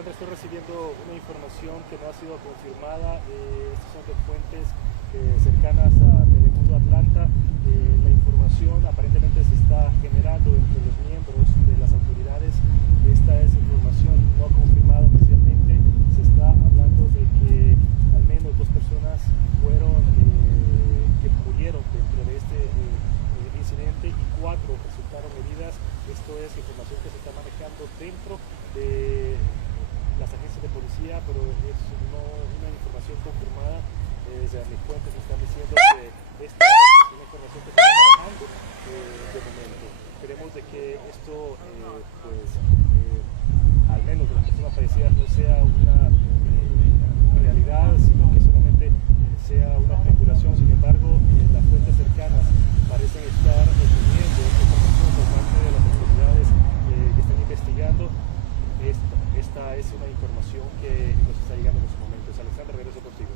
Alexandra, estoy recibiendo una información que no ha sido confirmada. Estas son de fuentes cercanas a Telemundo Atlanta. La información aparentemente se está generando entre los miembros de las autoridades. Esta es información no confirmada oficialmente. Se está hablando de que al menos 2 personas fueron que murieron dentro de este incidente y 4 resultaron heridas. Esto es información que se está manejando dentro de las agencias de policía, pero es no una información confirmada. Desde mis fuentes están diciendo que esta es una información que se está manejando de momento. Esperemos de que esto, al menos de las personas fallecidas, no sea una realidad, sino que solamente sea una especulación. Sin embargo, las fuentes cercanas parecen estar obteniendo información por parte de las autoridades que están investigando. Esta es una información que nos está llegando en estos momentos. Alexandra, regreso contigo.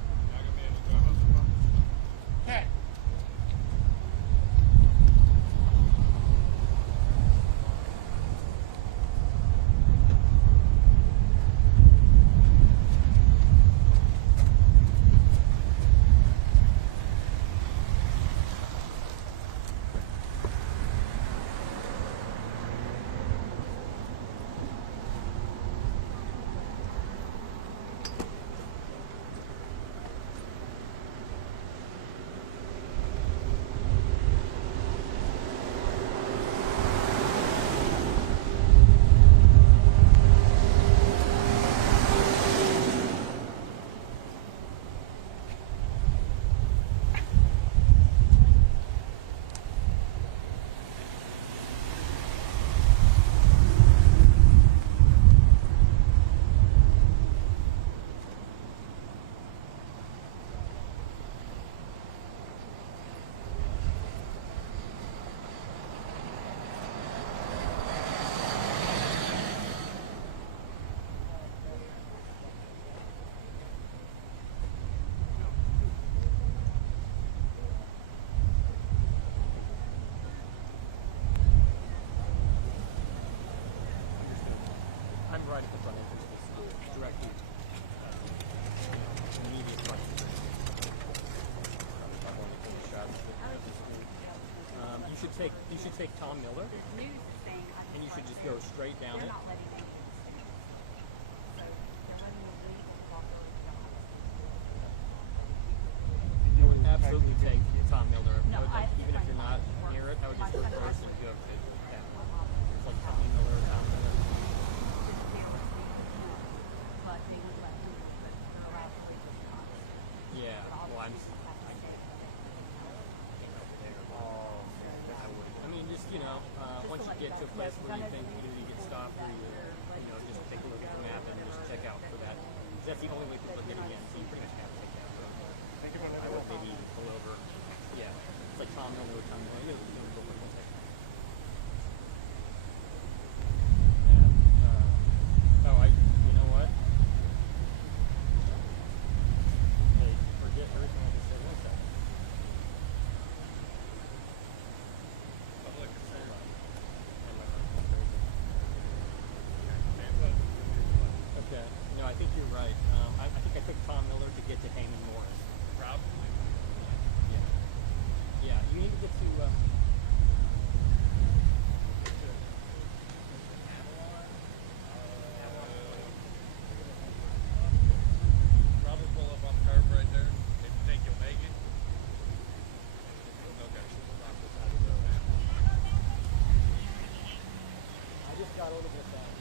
Right at the front entrance of the school, directly immediate front of the school. You should take Tom Miller, and you should just go straight down it. You would absolutely take Tom Miller. Even if you're not near it, I would just reverse and go to that. It's like Tommy Miller or Tom Miller. Yeah, well, I mean, just, once you get to a place where you think either you get stopped or you just take a look at the map and just check out for that. Because that's the only way people are getting in, so you pretty much have to take that road. I would maybe even pull over. Yeah, it's like Tom Miller or Tom Miller. You know what? Forget everything I just said. 1 second. Okay. No, I think you're right. I think I took Tom Miller to get to Heyman Morris. Probably. Yeah. Yeah. You need to get to. Got a little bit down.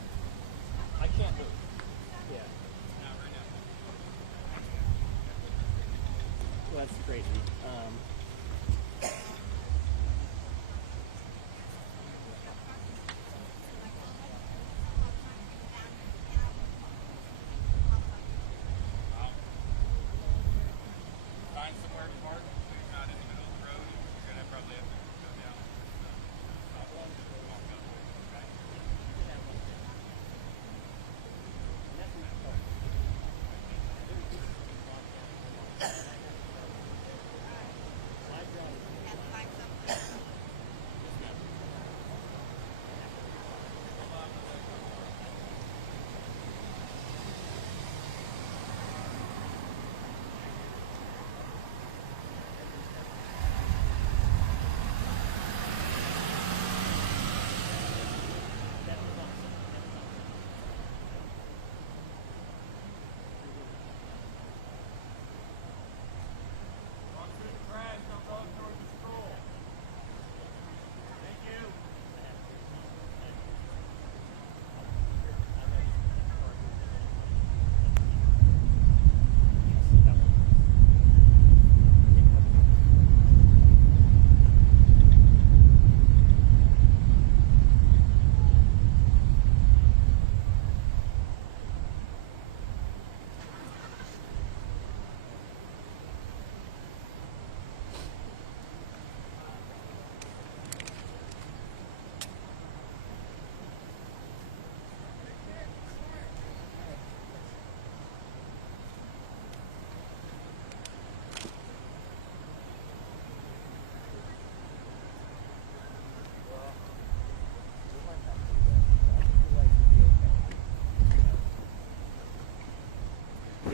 I can't move. Yeah. Not right now. Well, that's crazy. Find somewhere to park. Not in the middle of the road. You're gonna probably have to go down.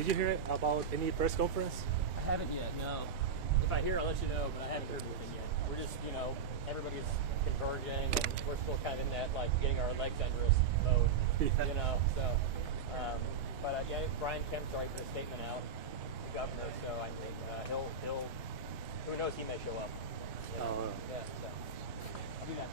you hear about any press conference? I haven't yet, no. If I hear, I'll let you know, but I haven't heard anything yet. We're just, you know, everybody's converging, and we're still kind of in that, like, getting our legs under us mode, you know, so. Yeah, Brian Kemp's already put a statement out, the governor, so I think he'll, who knows, he may show up. You know? Oh, yeah, so. I'll do that.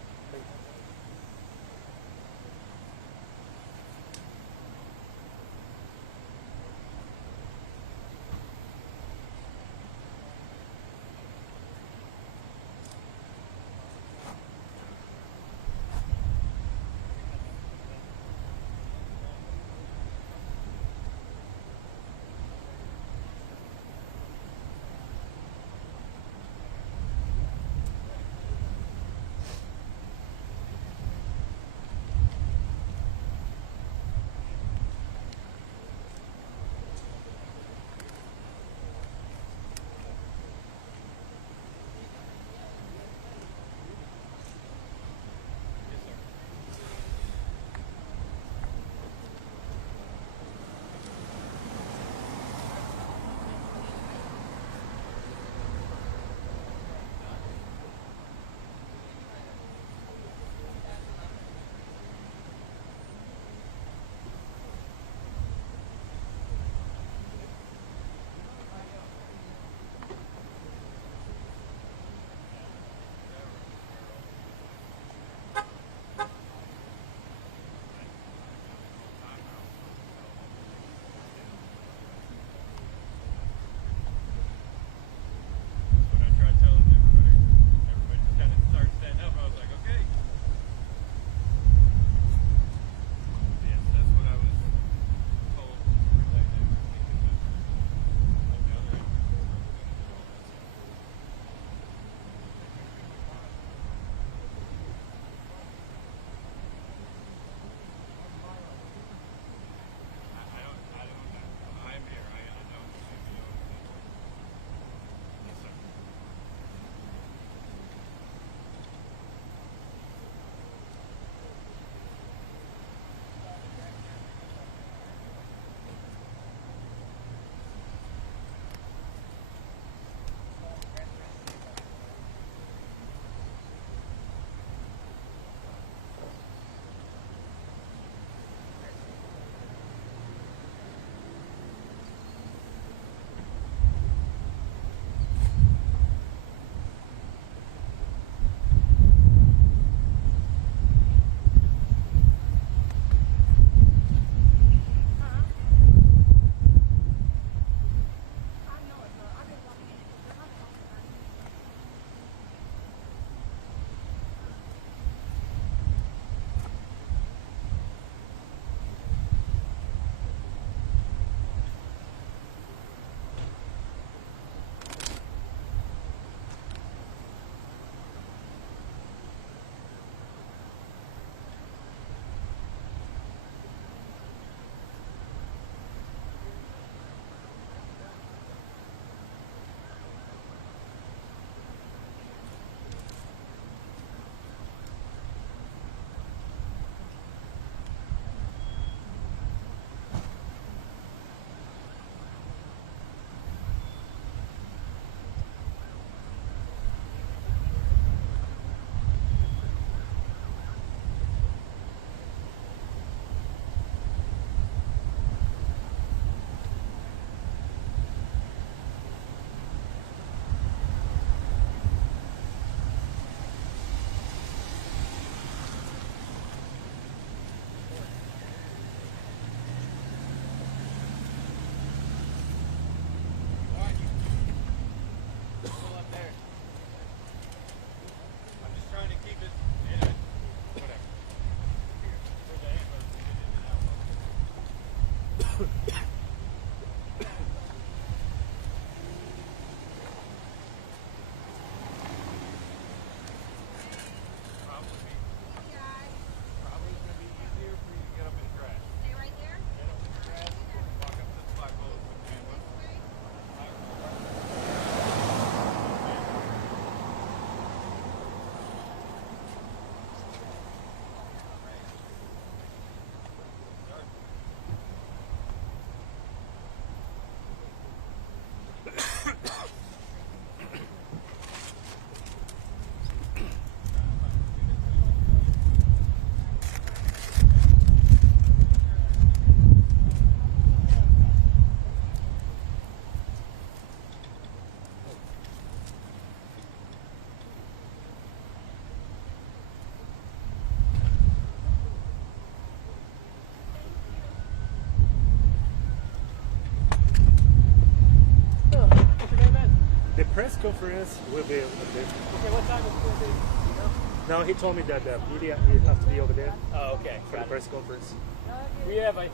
The press conference will be over there. Okay, what time is it going to be? You know? No, he told me that the media will have to be over there Oh, okay. for the press conference. I think we have a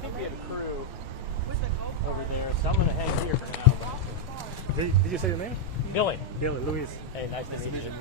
crew over there, so I'm going to hang here for now. Did you say your name? Billy. Billy, Luis. Hey, nice to meet you.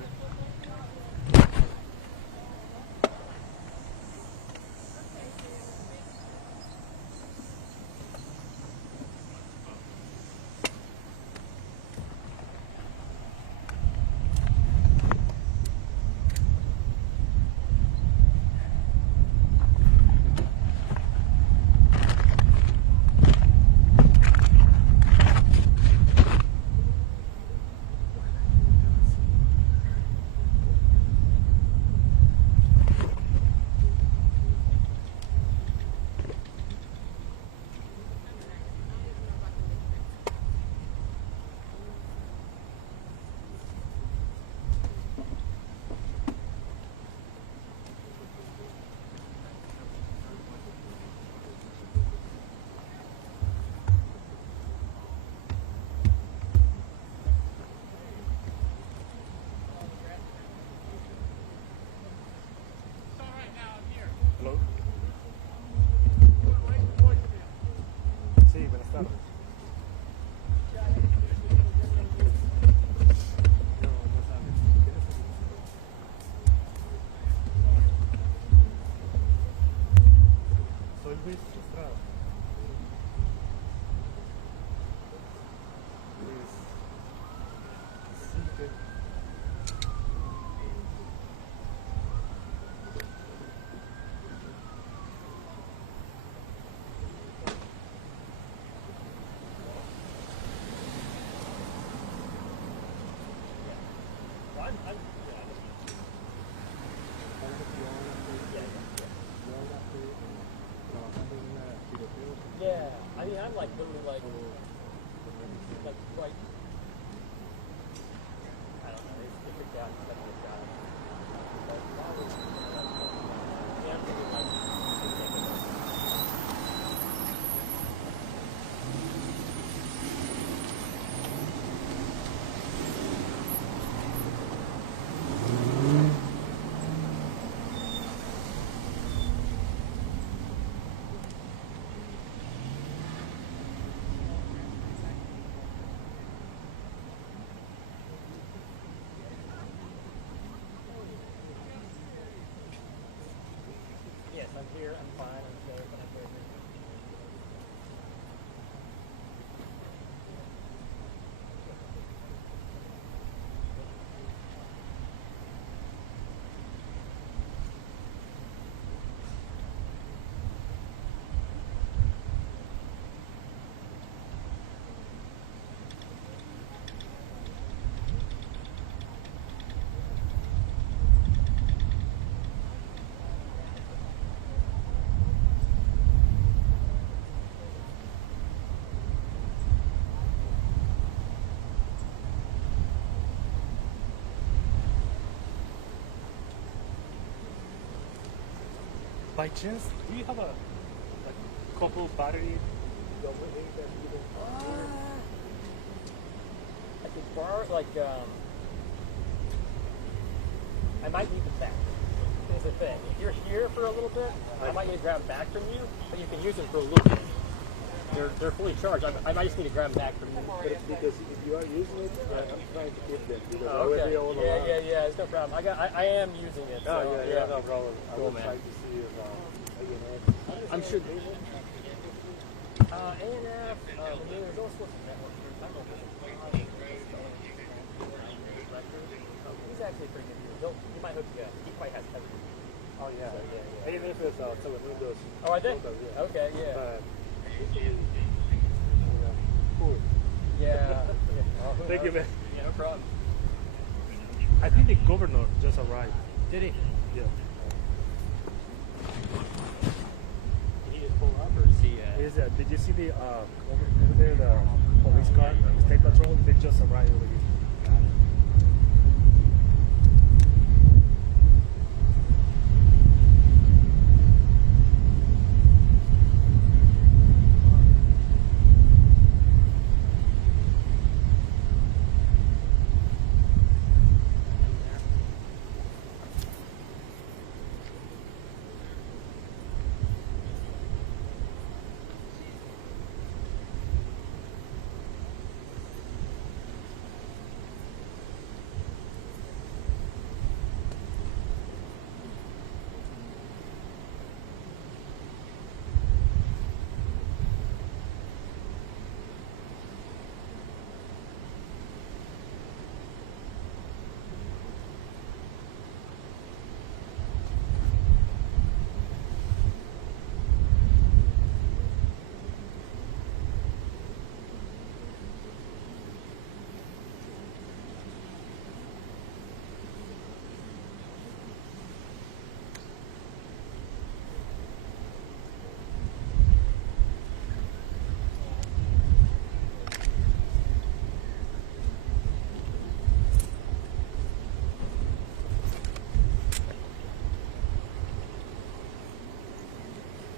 Hello. Sí, buenas tardes. Soy Luis Estrada. Luis. Sí, que... Yeah, I mean, I'm like literally like quite, I don't know, it's freaked out and stuff like that. Yeah, I'm thinking like, yes, I'm here, I'm fine, I'm safe, and I'm here. By chance, do you have a couple battery? I could borrow, like, I might need them back. Here's the thing. If you're here for a little bit, I might need to grab them back from you, but you can use them for a little bit. They're fully charged. I might just need to grab them back from you. But because if you are using it, I'm trying to keep them. Oh, okay. Yeah, it's no problem. I am using it. So, yeah, no problem. Cool, I will man. try to see if, I'm sure. ANF, there's all sorts of networks. I don't know if he's actually pretty good. He might hook you up. He probably has everything. Oh, yeah. So, yeah. ANF is Telemundo's. Oh, I did? Yeah. Okay, yeah. But, cool. Yeah. Thank you, man. Yeah, no problem. I think the governor just arrived. Did he? Yeah. Did he just pull up, or is he? Did you see the over there the police car, state patrol? They just arrived over here.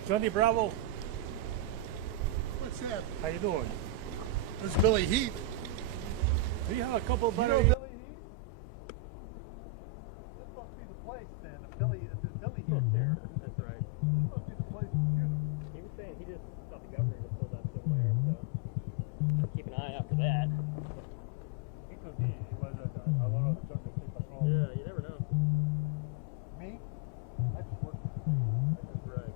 Johnny Bravo, What's that? how you doing? This is Billy Heath. Do you have a couple of You know batteries? Billy Heath? This must be the place then. If Billy Heath there. That's right. This must be the place to shoot him. He was saying he just thought the governor just pulled up somewhere, so keep an eye out for that. It could be. It was a lot of truck state patrol. Yeah, you never know. Me? I just work. That's right.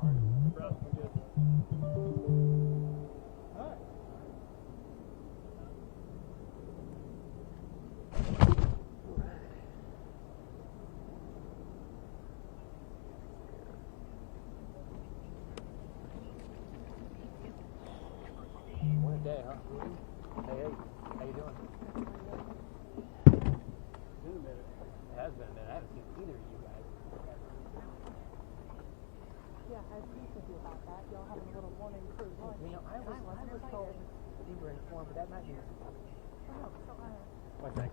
Alright, no problem. I'm good. Hi. What a day, huh? Hey, how you doing? Been a minute. It has been a minute. I haven't seen either of you guys. Yeah, I was thinking about that. Y'all having a little morning cruise. You know, I was told that you were informed, but that might be. One sec.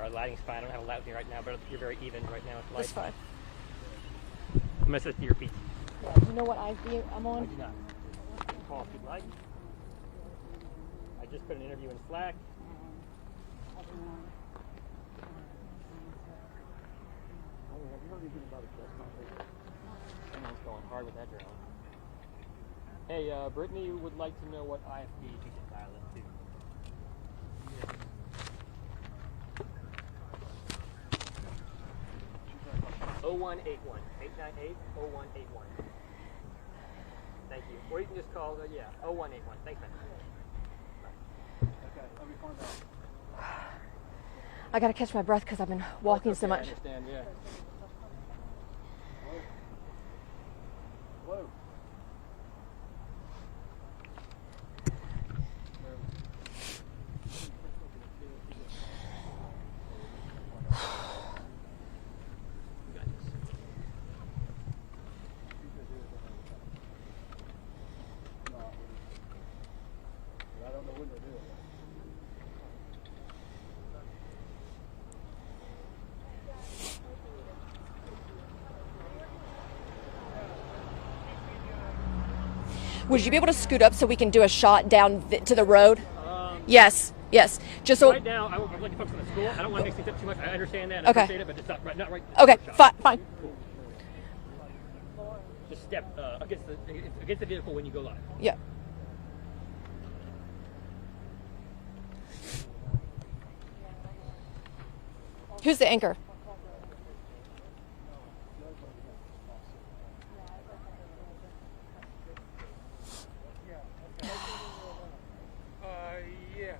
Our lighting's fine. I don't have a light with me right now, but you're very even right now with the light. That's fine. I'm going to set your feet. Yeah, do you know what IC I'm I on? do not. Call if you'd like. I just put an interview in Slack. Someone's going hard with that drone. Hey, Brittany would like to know what IFB she can dial into. 0181 898 0181. Thank you. Or you can just call 0181. Thanks, man. Okay, let me find out. I gotta catch my breath because I've been walking so much. I understand, yeah. Hello. I don't know when they're doing it. Would you be able to scoot up so we can do a shot down to the road? Yes, yes. Just so. Right now, I would like to focus on the school. I don't want to mix things up too much. I understand that. And Okay. I appreciate it, but it's not right. Okay, fine, fine. Cool. Just step against the vehicle when you go live. Yeah. Who's the anchor? Yeah.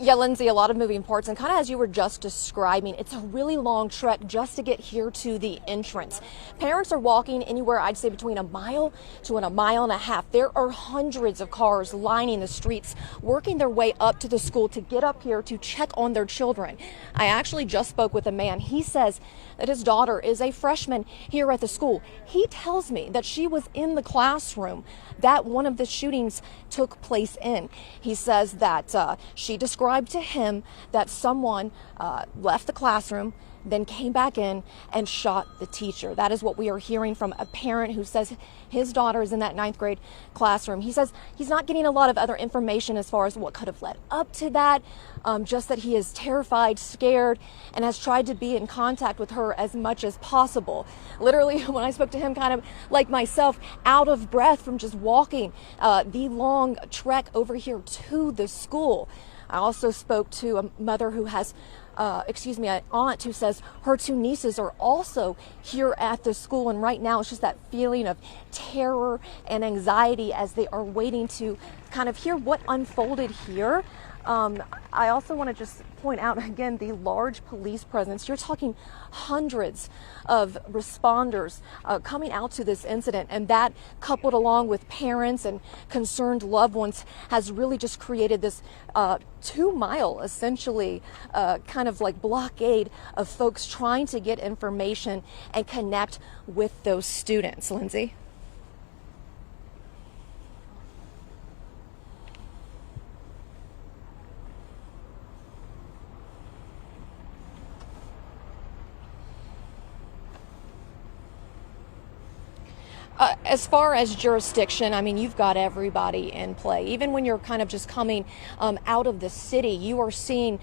Yeah, Lindsay, a lot of moving parts, and kind of as you were just describing, it's a really long trek just to get here to the entrance. Parents are walking anywhere, I'd say, between a mile to a mile and a half. There are hundreds of cars lining the streets, working their way up to the school to get up here to check on their children. I actually just spoke with a man. He says that his daughter is a freshman here at the school. He tells me that she was in the classroom that one of the shootings took place in. He says that she described to him that someone left the classroom, then came back in and shot the teacher. That is what we are hearing from a parent who says his daughter is in that 9th grade classroom. He says he's not getting a lot of other information as far as what could have led up to that, just that he is terrified, scared, and has tried to be in contact with her as much as possible. Literally, when I spoke to him, kind of like myself, out of breath from just walking the long trek over here to the school. I also spoke to a mother who has an aunt who says her 2 nieces are also here at the school, and right now it's just that feeling of terror and anxiety as they are waiting to kind of hear what unfolded here. I also want to just point out again the large police presence. You're talking hundreds of responders coming out to this incident, and that, coupled along with parents and concerned loved ones, has really just created this 2-mile essentially kind of like blockade of folks trying to get information and connect with those students. Lindsay? As far as jurisdiction, I mean, you've got everybody in play. Even when you're kind of just coming out of the city, you are seeing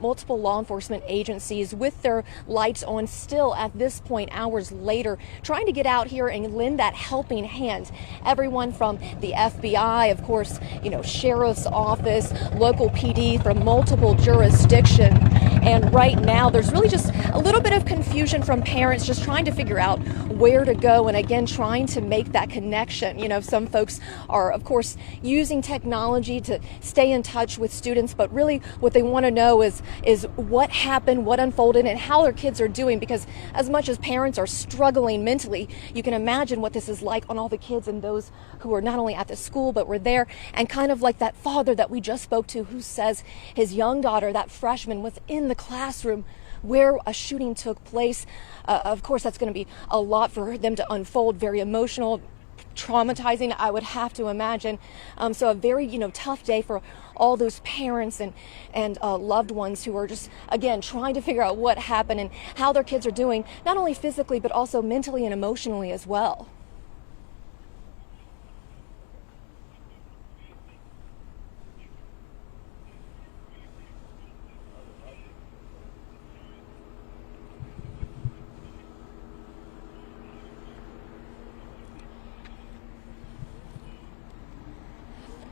multiple law enforcement agencies with their lights on still at this point, hours later, trying to get out here and lend that helping hand. Everyone from the FBI, of course, sheriff's office, local PD from multiple jurisdictions. And right now, there's really just a little bit of confusion from parents just trying to figure out where to go, and again, trying to make that connection. You know, some folks are, of course, using technology to stay in touch with students, but really what they want to know is what happened, what unfolded, and how their kids are doing, because as much as parents are struggling mentally, you can imagine what this is like on all the kids and those who are not only at the school but were there, and kind of like that father that we just spoke to who says his young daughter, that freshman, was in the classroom where a shooting took place. Of course, that's going to be a lot for them to unfold, very emotional, traumatizing, I would have to imagine. So a very, tough day for all those parents and loved ones who are just, again, trying to figure out what happened and how their kids are doing, not only physically, but also mentally and emotionally as well.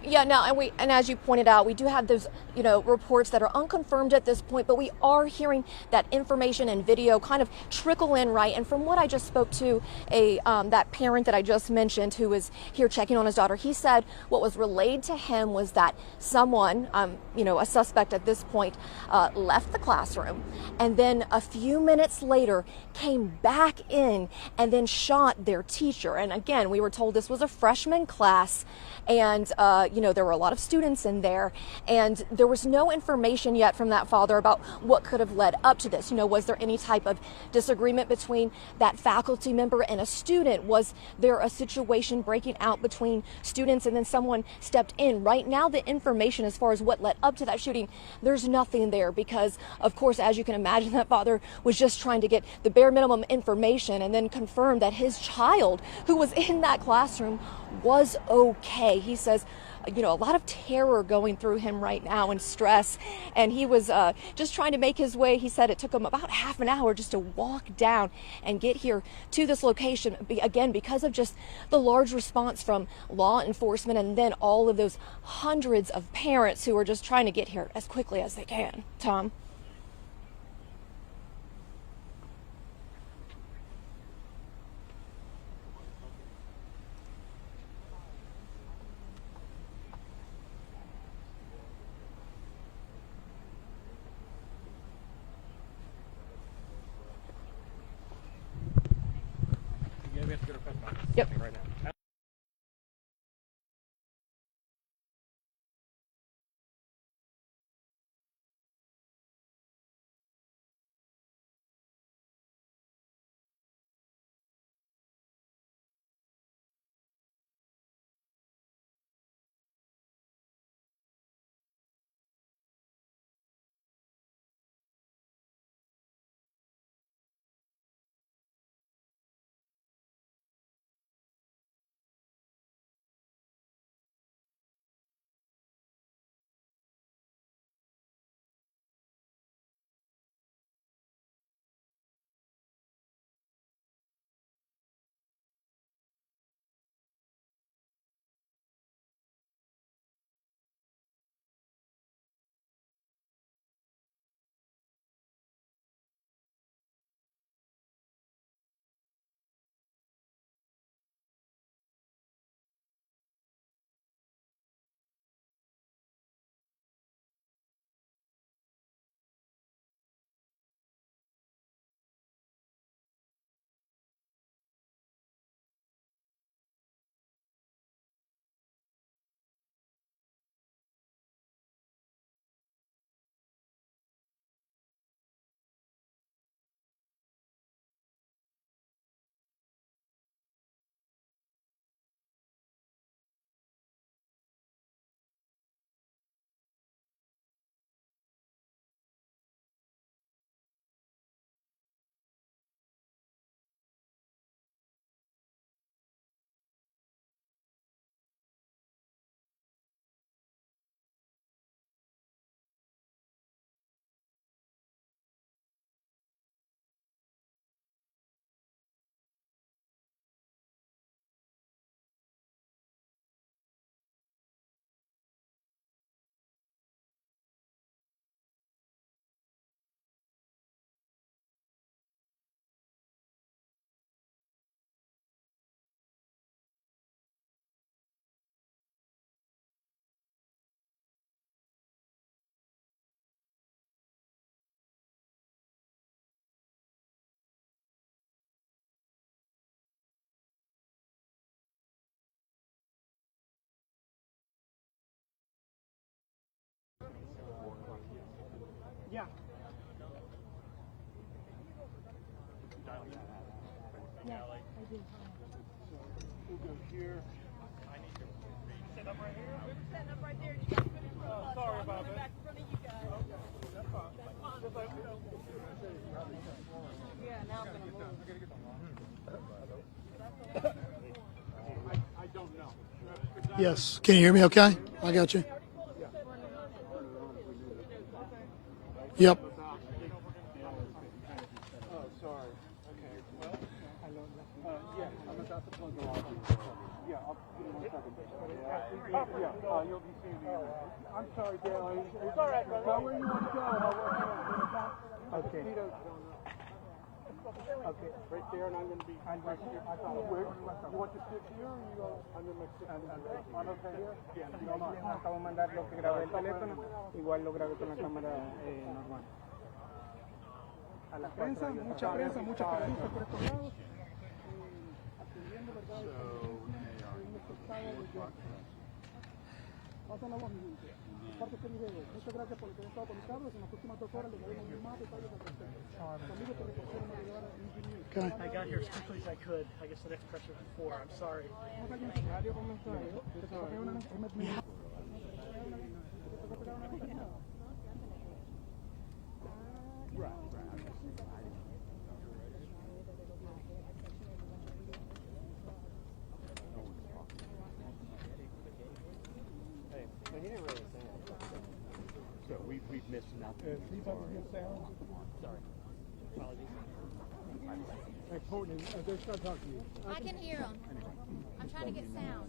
Yeah, no, and as you pointed out, we do have those, reports that are unconfirmed at this point, but we are hearing that information and video kind of trickle in, right? And from what I just spoke to that parent that I just mentioned who was here checking on his daughter, he said what was relayed to him was that someone, a suspect at this point, left the classroom, and then a few minutes later came back in and then shot their teacher. And again, we were told this was a freshman class, and there were a lot of students in there, and there was no information yet from that father about what could have led up to this. Was there any type of disagreement between that faculty member and a student? Was there a situation breaking out between students and then someone stepped in? Right now, the information as far as what led up to that shooting, there's nothing there because, of course, as you can imagine, that father was just trying to get the bare minimum information and then confirm that his child, who was in that classroom, was okay. He says, a lot of terror going through him right now and stress, and he was just trying to make his way. He said it took him about half an hour just to walk down and get here to this location, again, because of just the large response from law enforcement and then all of those hundreds of parents who are just trying to get here as quickly as they can. Tom? Yeah, we have to go to press conference. Yep. Right now. Yes. Can you hear me okay? I got you. Yep. Oh, sorry. Okay. Well, yeah, I'm about to plug the lobby. Yeah, I'll give you 1 second. Yeah, you'll be seeing me. I'm sorry, Dale. It's all right, brother. Go where you want to go. I'll work on it. Okay. Okay, right there, and I'm going to be right here. Where? You want to sit here, or you go? I'm going to sit on okay here? Yeah. Acabo de mandar lo que grabé el teléfono, igual lo grabé con la cámara normal. A la prensa, mucha prensa por estos lados. Atendiendo, ¿verdad? Pasan la voz, mi gente. Parte este video. Muchas gracias por haber estado conectados. En las próximas 2 horas les daremos más detalles al respecto. Conmigo te reportaron a llevar a Okay. I got here as quickly as I could. I guess the next press was before. I'm sorry. So we've missed nothing. Sorry. Apologies. Hey, Courtney, they're trying to talk to you. I can hear them. I'm trying to get sound.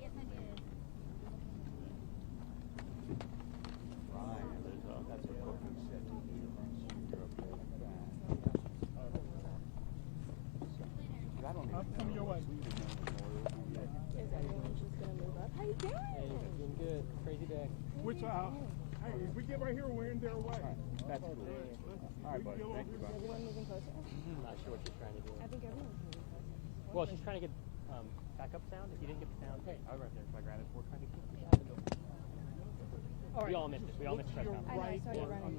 Yes, I did. I'm coming your way. Is everyone just gonna move up? How you doing? Hey, doing good. Crazy day. Which, hey, if we get right here, we're in their way. That's cool. All right, buddy. Thank you, buddy. Everyone moving closer? I'm not sure what she's trying to do. I think everyone's moving closer. Well, she's trying to get backup sound. If you didn't get the sound, hey, I'll go right there and try to grab it. We're trying to keep it out of the door. We all missed it. We all missed press conference. I know, I saw you running.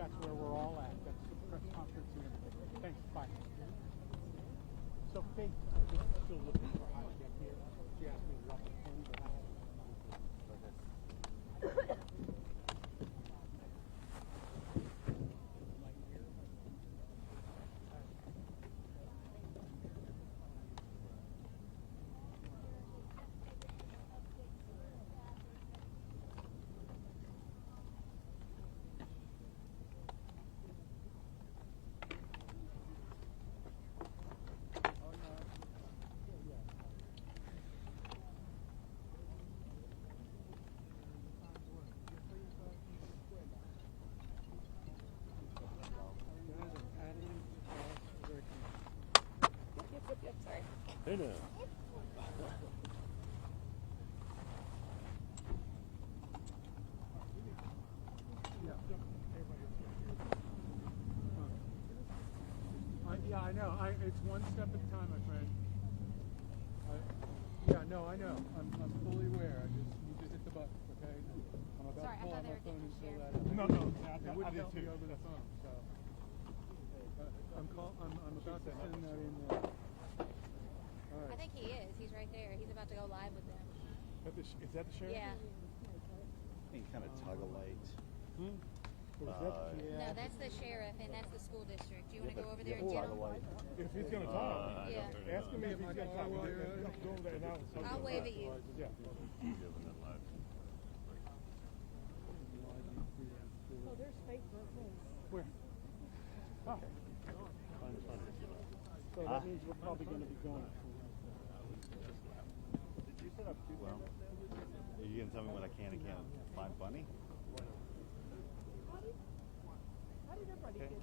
That's where we're all at. That's the press conference and everything. Thanks. Bye. So Faith, is still looking for how to get here. She asked me to drop the phone, but Sorry. Hey now. yeah, I know. It's one step at a time, my friend. Yeah, no, I know. I'm fully aware. I just need to hit the button, okay? I'm about Sorry, to pull I out thought my they phone were and getting fill that shared. out. No, it wouldn't help me over the phone. So I'm about to send that in there. All I right. think he is. He's right there. He's about to go live with them. Is that the sheriff? Yeah. Any kind of tug of light. Or is that, No, that's the sheriff and that's the school district. Do you want to go over there and get him? if he's going to talk, Yeah. ask him if he's going to talk. Go over there and I'll wave at you. Yeah. Oh, there's fake birthdays. Where? Oh. So that means we're probably going to be going. Did you set up two cameras? Are you going to tell me what I can and can't find funny? How did everybody get here?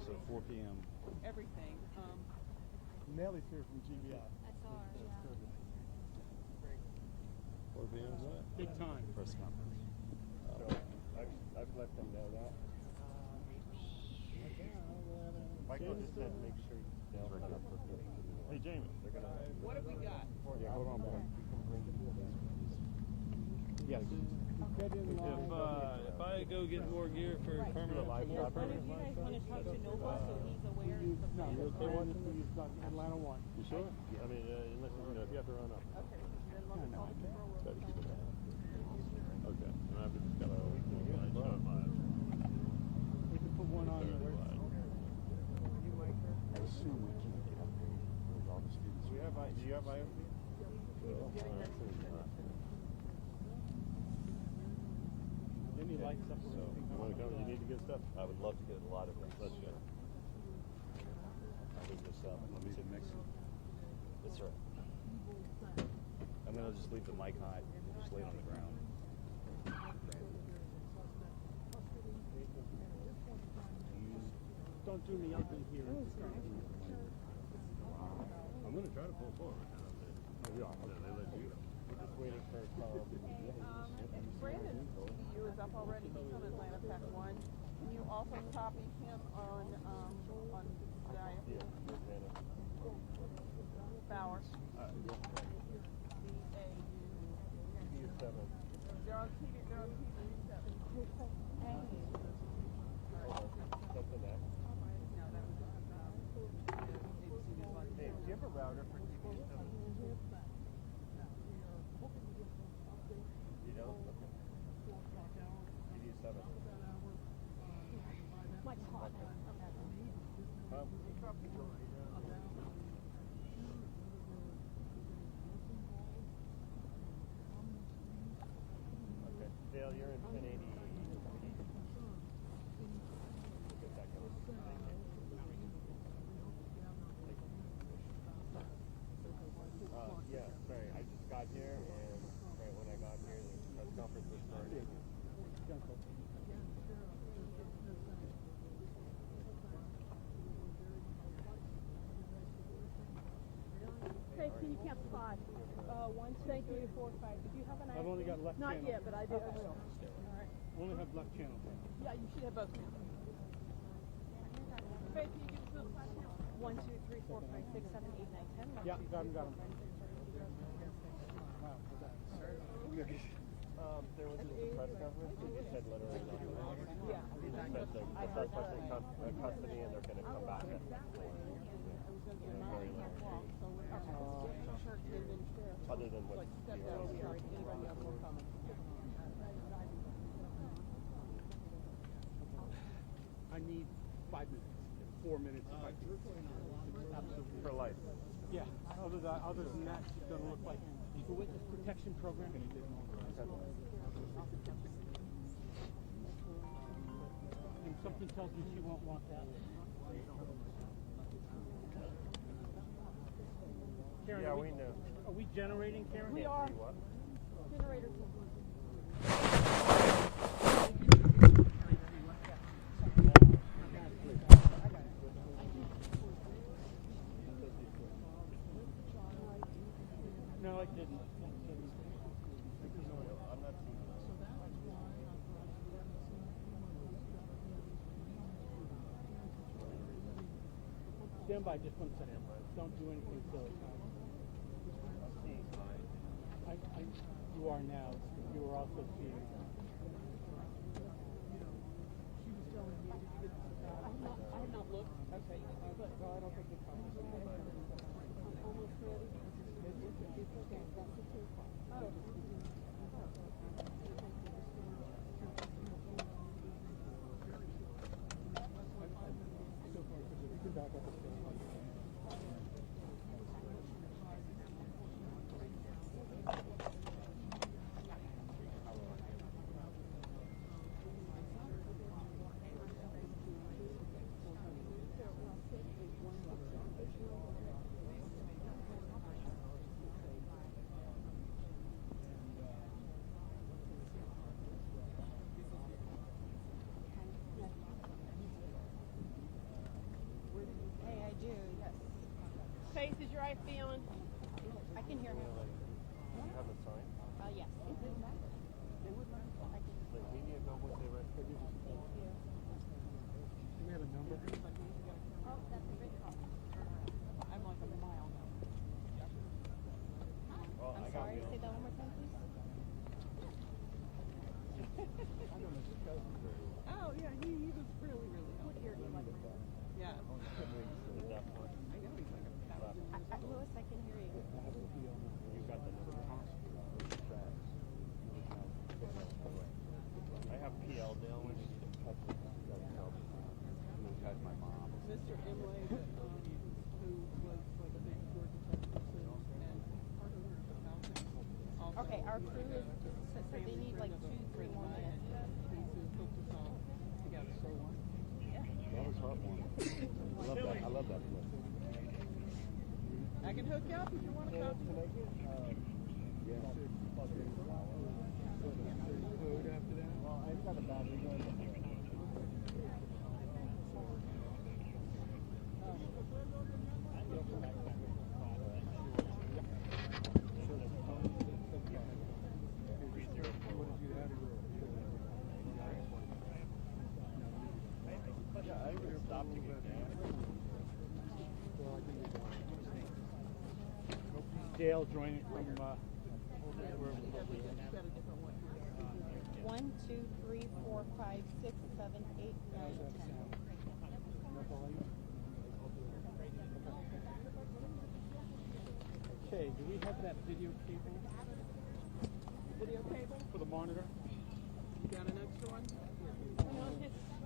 So 4 p.m. Everything. Nelly's here from GBI. That's ours. 4 p.m. is what? Big time. Press conference. So I've let them know that. Michael just said make sure they'll set up for 50. Hey Jamie, they're gonna. What have we got? Yeah, hold on, buddy. You can bring it to this. Yes. If I go get more gear for permanent, for more permanent. You guys want to talk to Nova so he's aware? No, You okay watching this? he's done Atlanta 1. You sure? I mean, unless if you have to run up. No, I can. Try to keep it down. Okay. And I've just got a show it live. We can put one on. Show it live. I assume we can't get up there with all the students. Do you have IMP? Any light stuff? So, you want to come? You need to get stuff? I would love to get a lot of things. Let's go. I think this up. Let me sit next to you. That's right. And then I'll just leave the mic high. Just lay it on the ground. Don't do me ugly here. I'm going to try to pull forward. Maybe I'll they let you. We're just waiting for Brandon's TVU is up already. He's on Atlanta Pack 1. Can you also copy him on the IFB? Bauer. B7. They're on TV. They're on TV 7. That's the next. Hey, do you have a router for TV7? You don't? Okay. TV7. Mike's hot. Okay. Dale, you're in 1080. Get that going. Yeah, sorry. I just got here, and right when I got here, the press conference was starting. Okay, can you count 5? 1, 2, 3, 4, 5. Did you have an I've only got left Not channel. yet, but I do. I will. All right. Only have left channel. Yeah, you should have both channels. Faith, can you give us those 5 channels? 1, 2, 3, 4, 5, 6, 7, 8, 9, 10. Yeah, got him. There was a press conference. They just said literally nothing. Yeah. He just said the suspect's in custody and they're going to come back at 4. Very little. Other than what Anybody else will come. I need 5 minutes. 4 minutes if I can. Absolutely. for life. Yeah. Other than that, she's going to look like the witness protection program. And something tells me she won't want that. Karen, Yeah, we know. Are we generating, Karen? We are. What? Generator. No, I didn't. I'm not seeing that. Stand by just 1 second. Don't do anything silly. You are now. You are also seeing. I have not looked. Okay. But I don't think it's fine. I'm almost ready. Faith, is your IFB on? I can hear him. Do you have a sign? Yes. Like, we need to go once they register. Do we have a number? Oh, that's a big call. I'm like a mile now. Oh, I'm sorry, say that one more time, please. Oh, yeah, he was really, really helpful. Yeah. hook up if you want to copy. Can I get, yeah. Code after that? Well, I've got a battery going. Dale joining from wherever. 1, 2, 3, 4, 5, 6, 7, 8, 9, 10. Okay, do we have that video cable? Video cable? For the monitor? You got an extra one?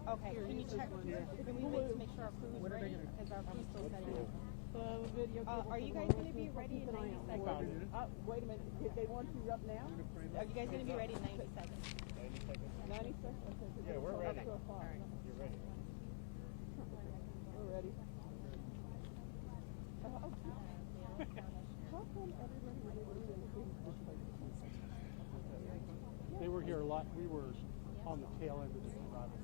Okay, Here, can you use check? this one here. Can we wait to make sure our crew is What are they ready? gonna- Because our crew's still setting up. Video Are you guys going to be ready in 90 seconds? Wait a minute, did they want you up now? Are you guys going to be ready in 90 seconds? 90 seconds? 90 seconds? Okay. Yeah, we're ready. Okay. All right. You're ready. We're ready. How come everybody They were here a lot. We were on the tail end of the survival.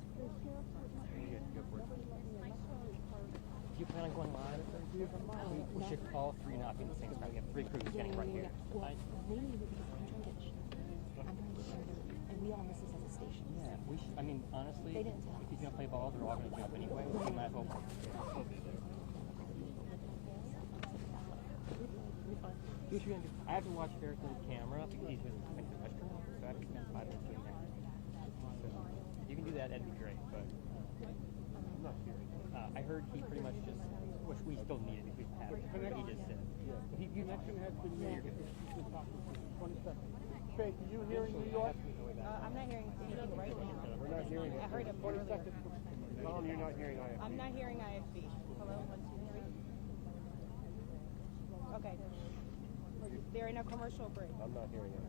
Do you plan on going live? We should all three not be in the same spot. We have three crews standing right here. Well, mainly because I'm trying to get share them, and we all miss this as a station. Yeah, we should, I mean, honestly, They didn't tell if he's going to play ball, they're all going to jump anyway. We might as well. Do what you're going to do. I have to watch Harrison's camera because he's in the restroom, so I have to spend 5 minutes doing that. So, you can do that, that'd be great, but I heard he pretty much just, which we still needed if we had it, but he just said. Connection has been made. He's been talking for 20 seconds. Faith, are you hearing New York? I'm not hearing anything right now. We're not hearing it. I heard him 20 earlier. seconds. Tom, you're not hearing IFB. I'm not hearing IFB. Hello, 1, 2, 3. Okay. They're in a commercial break. I'm not hearing it.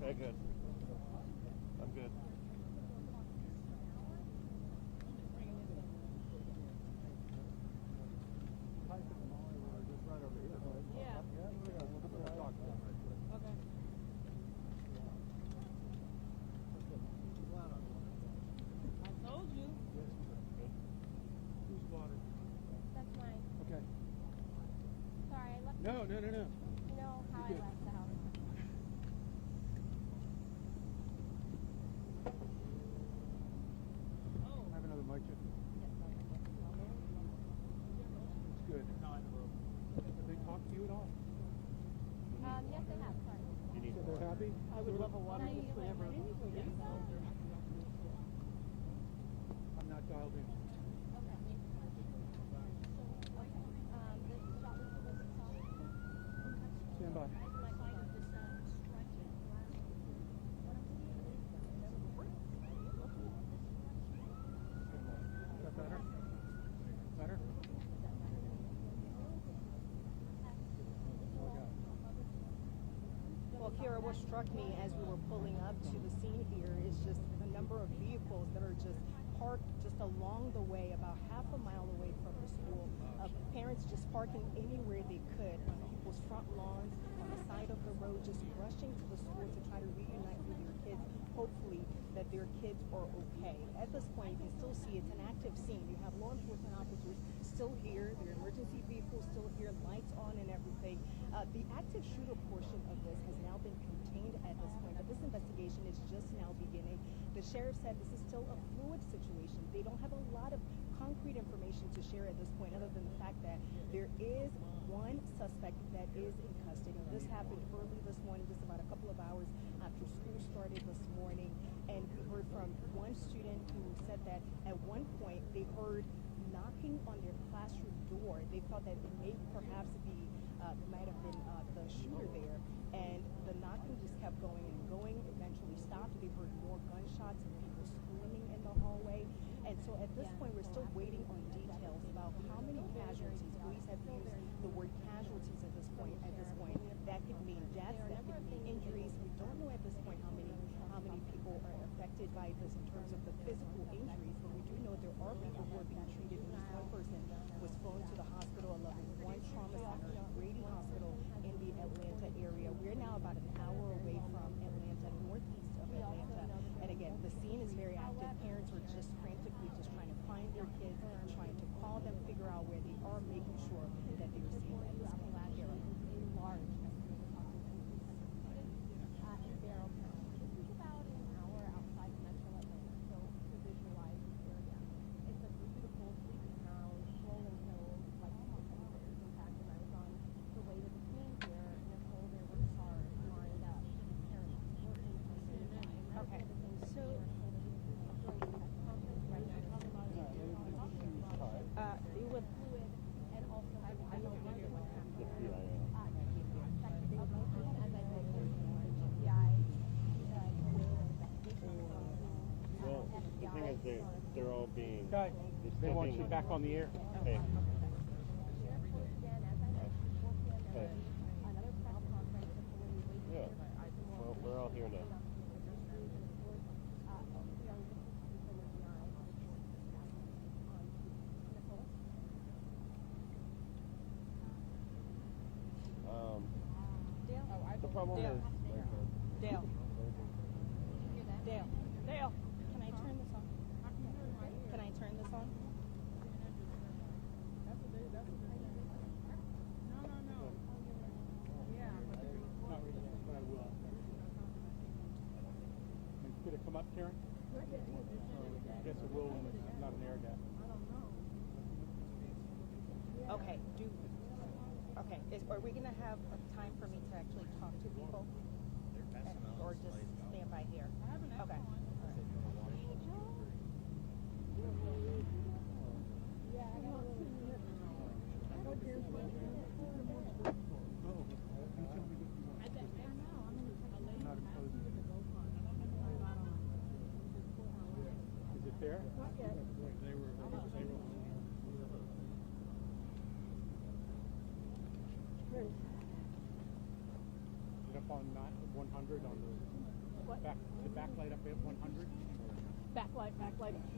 Okay, good. I'm good. No. You know how I left the house. Have another mic check. It's good. Have they talked to you at all? Yes, they have. Sorry. So they're happy? I would love a water Can I use my whenever. phone? I'm not dialed in. Stand by. Is that better? Better? Well, Kira, what struck me as we were pulling up to the scene here is just the number of vehicles that are just parked just along the way, about half a mile away from the school. Parents just parking anywhere they could on people's front lawns, on the side of the road, just rushing to the school to try to reunite with their kids, hopefully that their kids are okay. At this point, you can still see it's an active scene. You have law enforcement officers still here, their emergency vehicles still here, lights on and everything. The active shooter portion of this has now been contained at this point, but this investigation is just now beginning. The sheriff said this is still a fluid situation. They don't have a lot of concrete information to share at this point, other than the fact that there is one suspect that is in custody. This happened early this morning, just about a couple of hours after school started this morning, and we heard from one student who said that at one point they heard knocking on their classroom door. They thought that it may perhaps be, might have been the shooter there, and the knocking just kept going and going, eventually stopped. They heard more gunshots and people screaming in the hallway. And so at this point, we're still waiting on details about how many casualties. Police have used the word casualties at this point. That could mean deaths, that could mean injuries. We don't know at this they're all being. Okay. They want you back on the air. Hey. Hey. Yeah. Well, we're all here now. The problem is. Dale. Dale. Can I turn this on? Can I turn this on? Not really, but I will. Did it come up, Karen? I guess it will when it's not an air gap. Okay. Are we going to have a time for me to actually talk to people? Or just stand by here? Okay. Is it there? Is it up on 100 on the backlight up at 100? Backlight.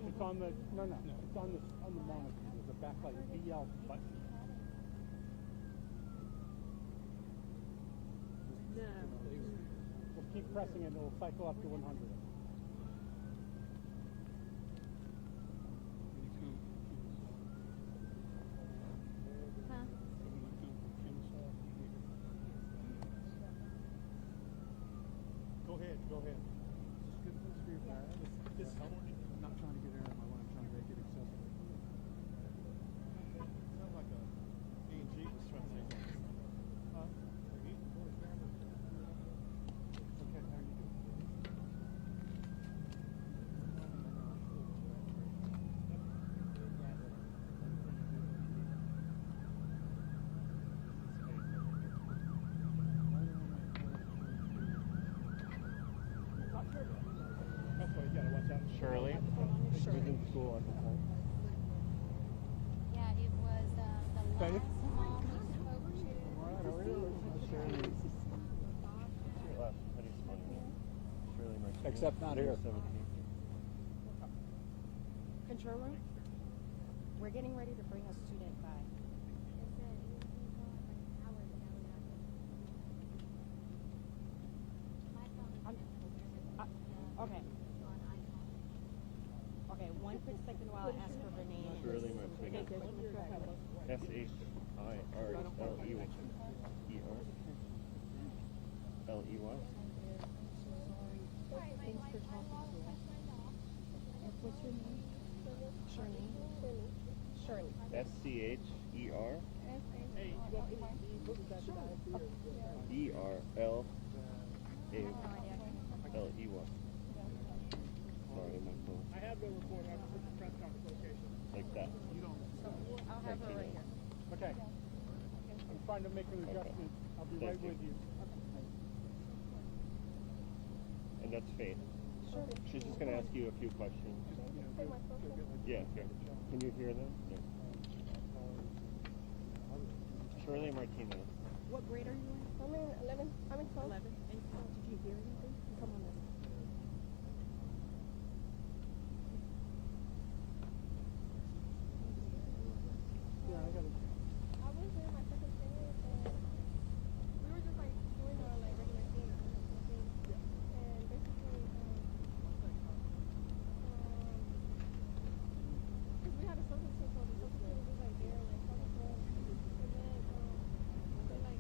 It's on the it's on the monitor. There's a backlight BL button. No. We'll keep pressing it. It'll cycle up to 100. Huh? Go ahead. I'm not trying to get air on my one. I'm trying to make it accessible. Sounds like a A&G was trying to say something. Huh? Okay, how are you doing? Okay, you gotta watch out. Shirley? She was in school at the time. Yeah, it was the Okay. last mom we spoke to. Shirley. Last, how do you spell it? Shirley Martinez. Except not here. 17. Controller, we're getting ready to bring a student by. Okay. Okay, one quick second while I ask for her name. Shirley Martinez. S-H-I-R-L-E-Y. L-E-Y. Thanks for talking to us. What's your name? Shirley. Shirley. S-C-H-E-R. E-R-L-A-L-E-Y. Sorry, my phone. I have the report. I just put the press conference location. Like that. I'll have her right here. Okay. I'm trying to make an adjustment. I'll be right with you. And that's Faith. She's just going to ask you a few questions. Yeah, sure. Can you hear them? Yeah. Shirley Martinez. What grade are you in? I'm in 11. I'm in 12. 11. And did you hear anything? Come on this. Yeah, I got it. I was in my second period and we were just like doing our like regular thing. And basically, because we had a substitute, so the substitute was just like there, like talking to us. And then they like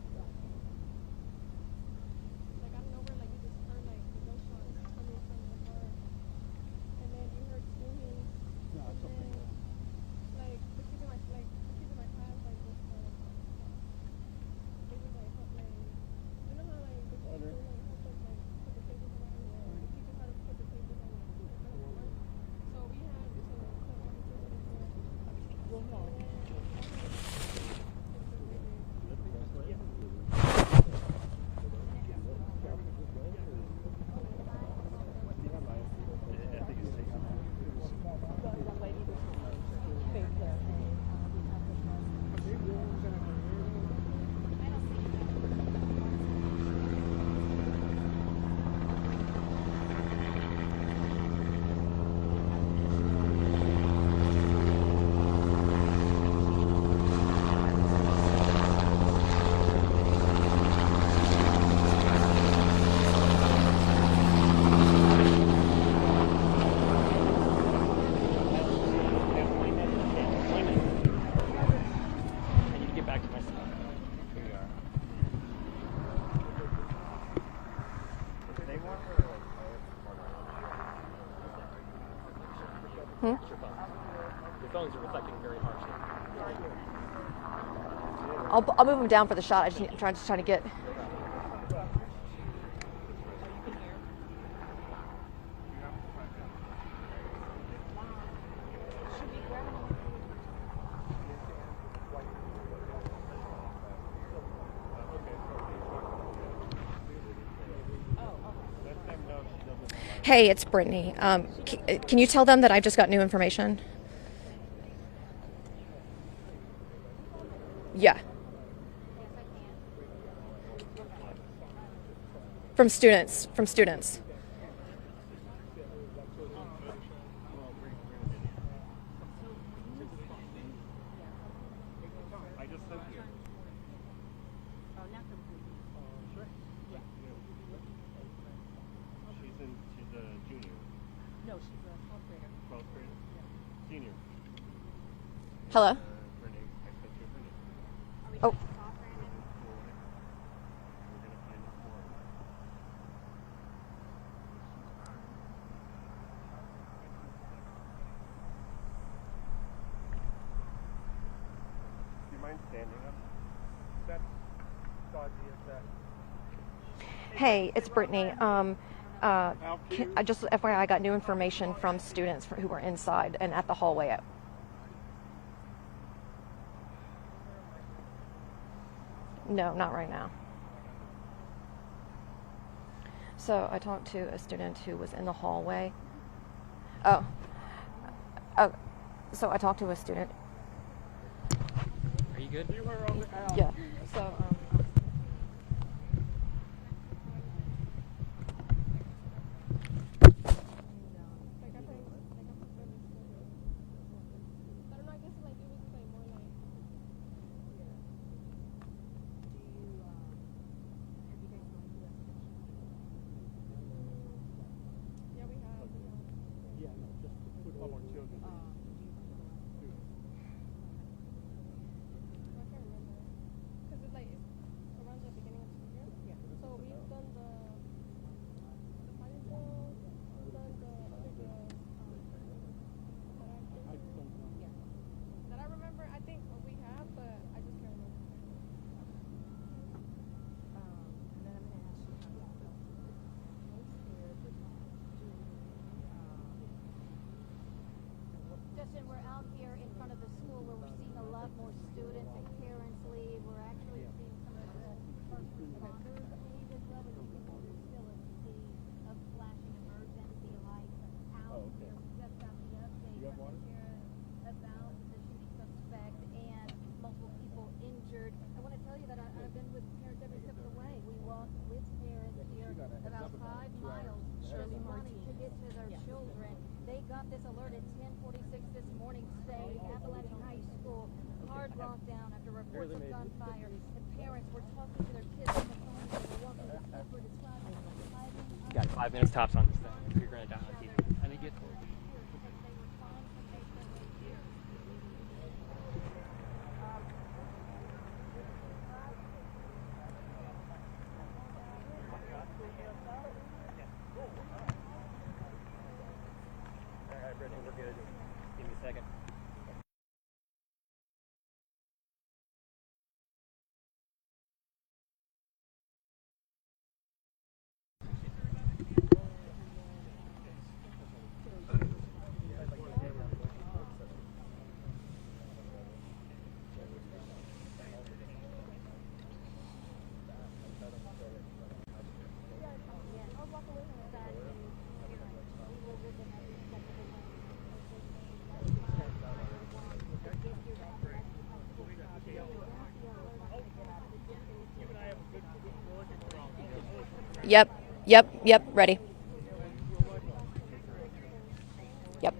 Hmm? It's your phone. Your phones are reflecting very harshly. I'll move them down for the shot. I'm just trying to get. Hey, it's Brittany. Can you tell them that I just got new information? Yeah. From students. I just sent you. She's a junior. No, she's a 12th grader. 12th grader? Senior. Hello? Her name, I sent you her name. Oh. We're going to find out more. Do you mind standing up? That's dodgy as that. Hey, it's Brittany. I just FYI, I got new information from students who were inside and at the hallway. No, not right now. So I talked to a student who was in the hallway. Oh. So I talked to a student. Are you good? You were on the out. Yeah. So we're out here in front of the school where we're seeing a lot more students and parents leave. We're actually seeing some of the first responders leave as well, but you can still see a flashing emergency lights out here. We just got the update from the sheriff about the shooting suspect and multiple people injured. I want to tell you that I've been with parents every step of the way. We walked with parents here about 5 miles just wanting to get to their children. They got this alert at 10:46 this morning saying Appalachian High School hard lockdown after reports of gunfire. And parents were talking to their kids on the phone as they were walking to school for describing You got 5 minutes tops on this thing. You're going to die on TV. I think it's we're good. Give me a second. Yep, ready. Yep.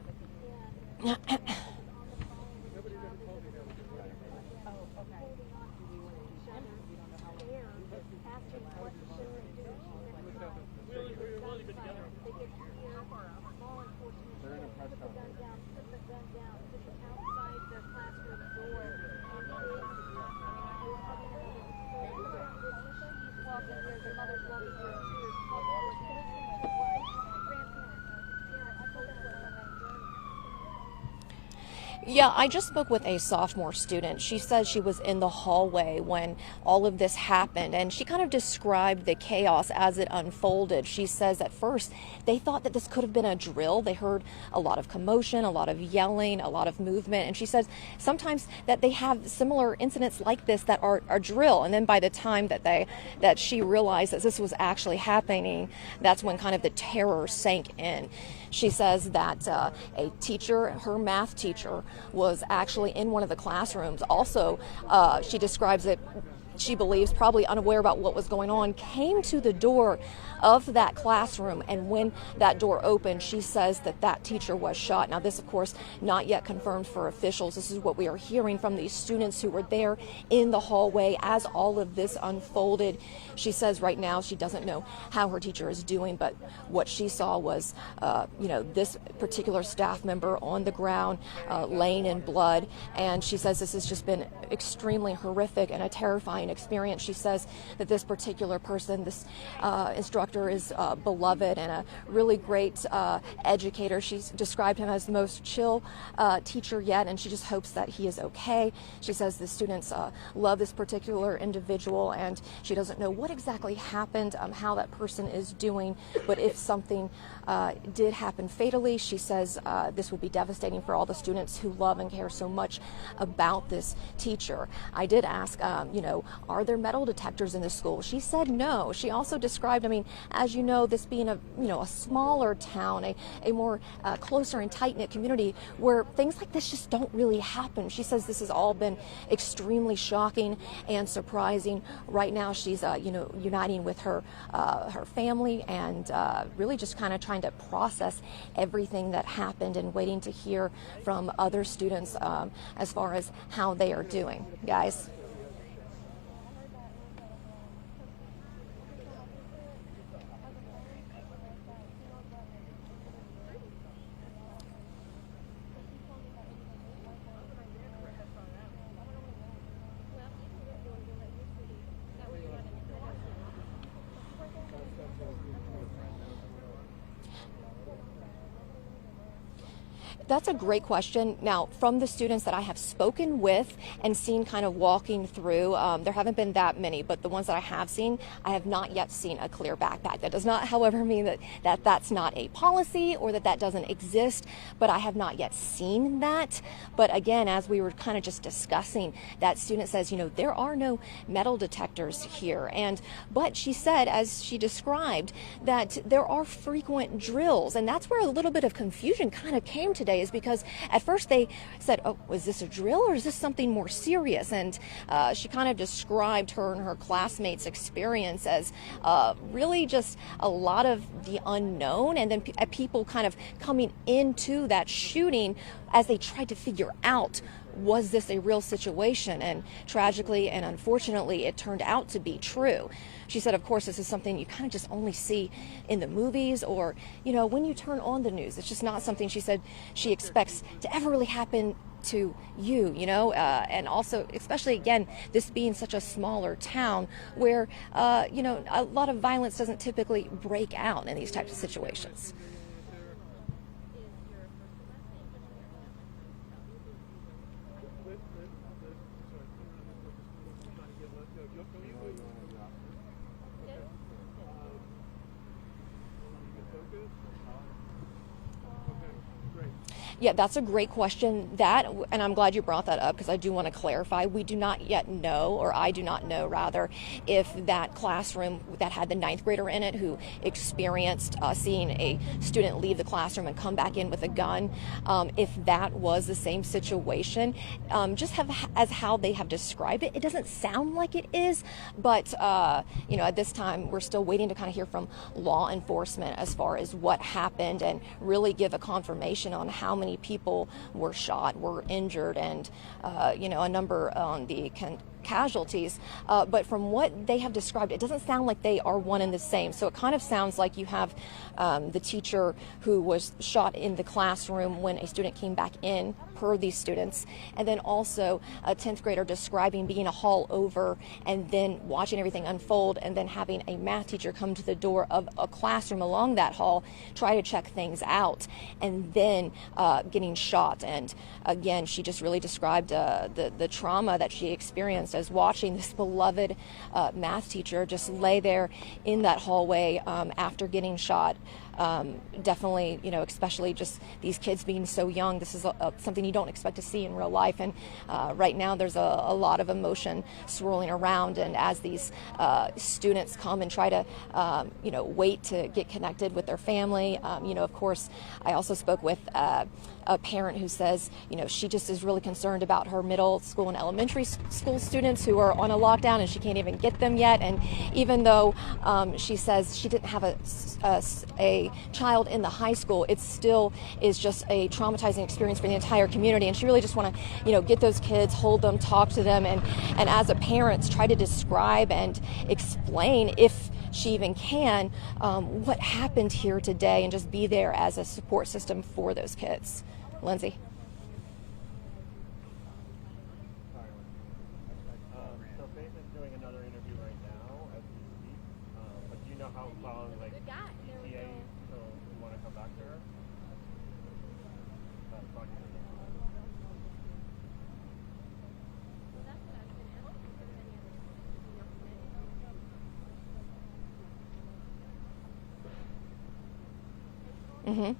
Yeah, I just spoke with a sophomore student. She says she was in the hallway when all of this happened, and she kind of described the chaos as it unfolded. She says at first they thought that this could have been a drill. They heard a lot of commotion, a lot of yelling, a lot of movement, and she says sometimes that they have similar incidents like this that are drill. And then by the time that she realized that this was actually happening, that's when kind of the terror sank in. She says that a teacher, her math teacher, was actually in one of the classrooms. Also, she describes it, she believes, probably unaware about what was going on, came to the door of that classroom, and when that door opened, she says that that teacher was shot. Now, this, of course, not yet confirmed for officials. This is what we are hearing from these students who were there in the hallway as all of this unfolded. She says right now she doesn't know how her teacher is doing, but what she saw was, this particular staff member on the ground, laying in blood, and she says this has just been extremely horrific and a terrifying experience. She says that this particular person, this instructor, is beloved and a really great educator. She's described him as the most chill teacher yet, and she just hopes that he is okay. She says the students love this particular individual, and she doesn't know what exactly happened, how that person is doing, but if something did happen fatally, she says this would be devastating for all the students who love and care so much about this teacher. I did ask, are there metal detectors in the school? She said no. She also described, as you know, this being a smaller town, a more closer and tight-knit community where things like this just don't really happen. She says this has all been extremely shocking and surprising. Right now she's uniting with her family and really just kind of trying to process everything that happened and waiting to hear from other students as far as how they are doing. Guys? That's a great question. Now, from the students that I have spoken with and seen kind of walking through, there haven't been that many, but the ones that I have seen, I have not yet seen a clear backpack. That does not, however, mean that that's not a policy or that doesn't exist, but I have not yet seen that. But again, as we were kind of just discussing, that student says, there are no metal detectors here. But she said, as she described, that there are frequent drills, and that's where a little bit of confusion kind of came today, is because at first they said, oh, is this a drill or is this something more serious? And she kind of described her and her classmates' experience as really just a lot of the unknown, and then people kind of coming into that shooting as they tried to figure out, was this a real situation? And tragically and unfortunately, it turned out to be true. She said, of course, this is something you kind of just only see in the movies or, when you turn on the news. It's just not something, she said, she expects to ever really happen to you, and also, especially, again, this being such a smaller town where, a lot of violence doesn't typically break out in these types of situations. Yeah, that's a great question. And I'm glad you brought that up because I do want to clarify. We do not yet know, or I do not know rather, if that classroom that had the 9th grader in it who experienced seeing a student leave the classroom and come back in with a gun, if that was the same situation. Just as how they have described it, it doesn't sound like it is, but at this time we're still waiting to kind of hear from law enforcement as far as what happened and really give a confirmation on how many people were shot, were injured, and a number on the casualties. But from what they have described, it doesn't sound like they are one and the same. So it kind of sounds like you have the teacher who was shot in the classroom when a student came back in per these students, and then also a 10th grader describing being a hall over and then watching everything unfold, and then having a math teacher come to the door of a classroom along that hall, try to check things out, and then getting shot. And again, she just really described the trauma that she experienced as watching this beloved math teacher just lay there in that hallway after getting shot. Definitely, you know, especially just these kids being so young, this is something you don't expect to see in real life. And right now there's a lot of emotion swirling around, and as these students come and try to, you know, wait to get connected with their family, you know, of course, I also spoke with a parent who says, you know, she just is really concerned about her middle school and elementary school students who are on a lockdown and she can't even get them yet. And even though she says she didn't have a child in the high school, it still is just a traumatizing experience for the entire community. And she really just want to, you know, get those kids, hold them, talk to them, and as a parent, try to describe and explain, if she even can, what happened here today, and just be there as a support system for those kids. Lindsay. So Faith is doing another interview right now as we speak. But do you know how long, like, ETA want to come back to her? Mm-hmm.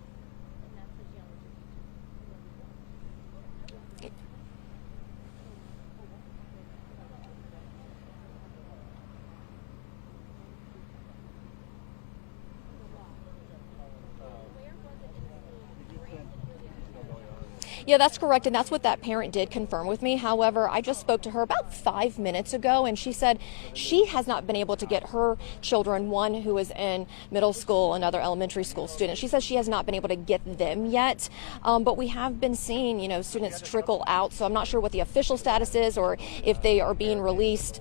Yeah, that's correct, and that's what that parent did confirm with me. However, I just spoke to her about 5 minutes ago, and she said she has not been able to get her children, one who is in middle school, another elementary school student. She says she has not been able to get them yet, but we have been seeing, you know, students trickle out, so I'm not sure what the official status is or if they are being released,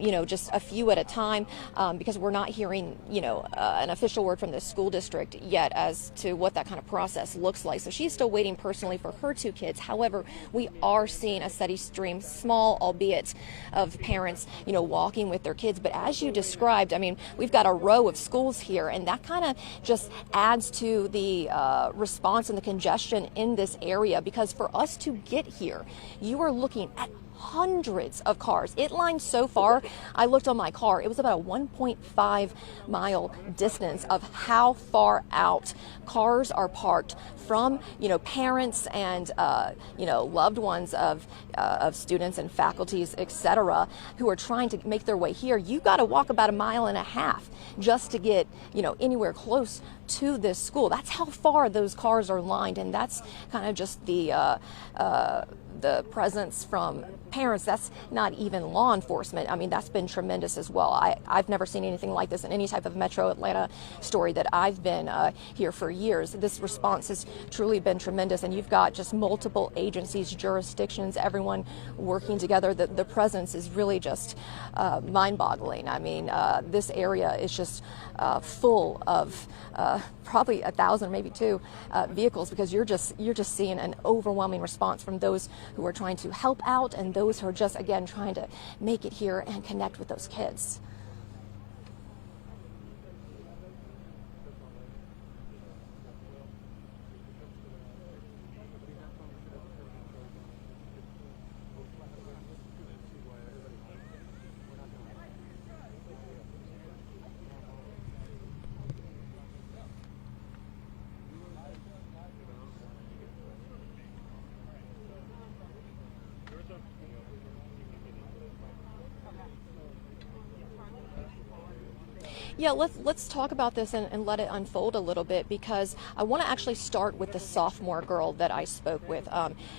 you know, just a few at a time, because we're not hearing, you know, an official word from the school district yet as to what that kind of process looks like. So she's still waiting personally for her two kids. However, we are seeing a steady stream, small albeit, of parents, you know, walking with their kids. But as you described, I mean, we've got a row of schools here, and that kind of just adds to the response and the congestion in this area, because for us to get here, you are looking at hundreds of cars. It lined so far, I looked on my car, it was about a 1.5 mile distance of how far out cars are parked from, you know, parents and, you know, loved ones of students and faculties, etc., who are trying to make their way here. You've got to walk about 1.5 miles just to get, you know, anywhere close to this school. That's how far those cars are lined, and that's kind of just the presence from parents. That's not even law enforcement. I mean, that's been tremendous as well. I've never seen anything like this in any type of Metro Atlanta story that I've been here for years. This response has truly been tremendous, and you've got just multiple agencies, jurisdictions, everyone working together. The presence is really just mind-boggling. I mean, this area is just full of probably 1,000, maybe 2 vehicles, because you're just seeing an overwhelming response from those who are trying to help out and those who are just, again, trying to make it here and connect with those kids. Yeah, let's talk about this and let it unfold a little bit, because I want to actually start with the sophomore girl that I spoke with.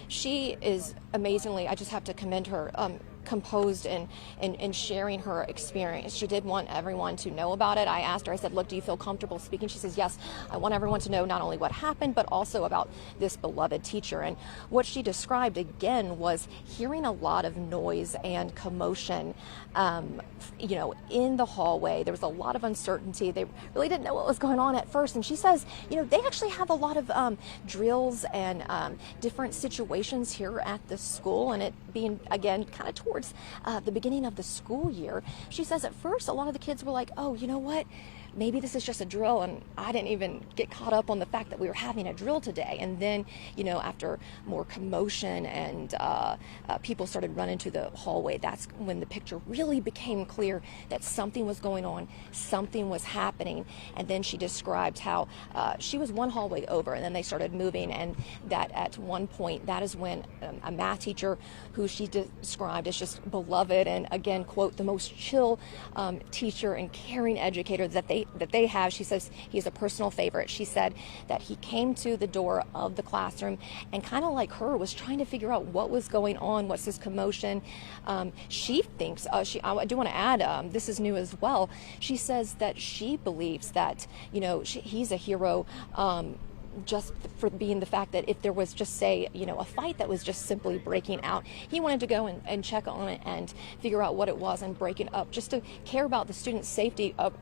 She is amazingly, I just have to commend her. composed in sharing her experience. She did want everyone to know about it. I asked her, I said, look, do you feel comfortable speaking? She says, yes, I want everyone to know not only what happened, but also about this beloved teacher. And what she described again was hearing a lot of noise and commotion, you know, in the hallway. There was a lot of uncertainty. They really didn't know what was going on at first. And she says, you know, they actually have a lot of drills and different situations here at the school, and it being, again, kind of towards the beginning of the school year. She says at first a lot of the kids were like, oh, you know what? Maybe this is just a drill, and I didn't even get caught up on the fact that we were having a drill today. And then, you know, after more commotion and people started running to the hallway, that's when the picture really became clear that something was going on, something was happening. And then she described how she was one hallway over, and then they started moving, and that at one point, that is when a math teacher who she described as just beloved and, again, quote, the most chill teacher and caring educator that they have. She says he's a personal favorite. She said that he came to the door of the classroom and kind of like her was trying to figure out what was going on, what's this commotion. She thinks, I do want to add, this is new as well. She says that she believes that, you know, he's a hero just for being the fact that if there was just, say, you know, a fight that was just simply breaking out, he wanted to go and check on it and figure out what it was and break it up, just to care about the students' safety of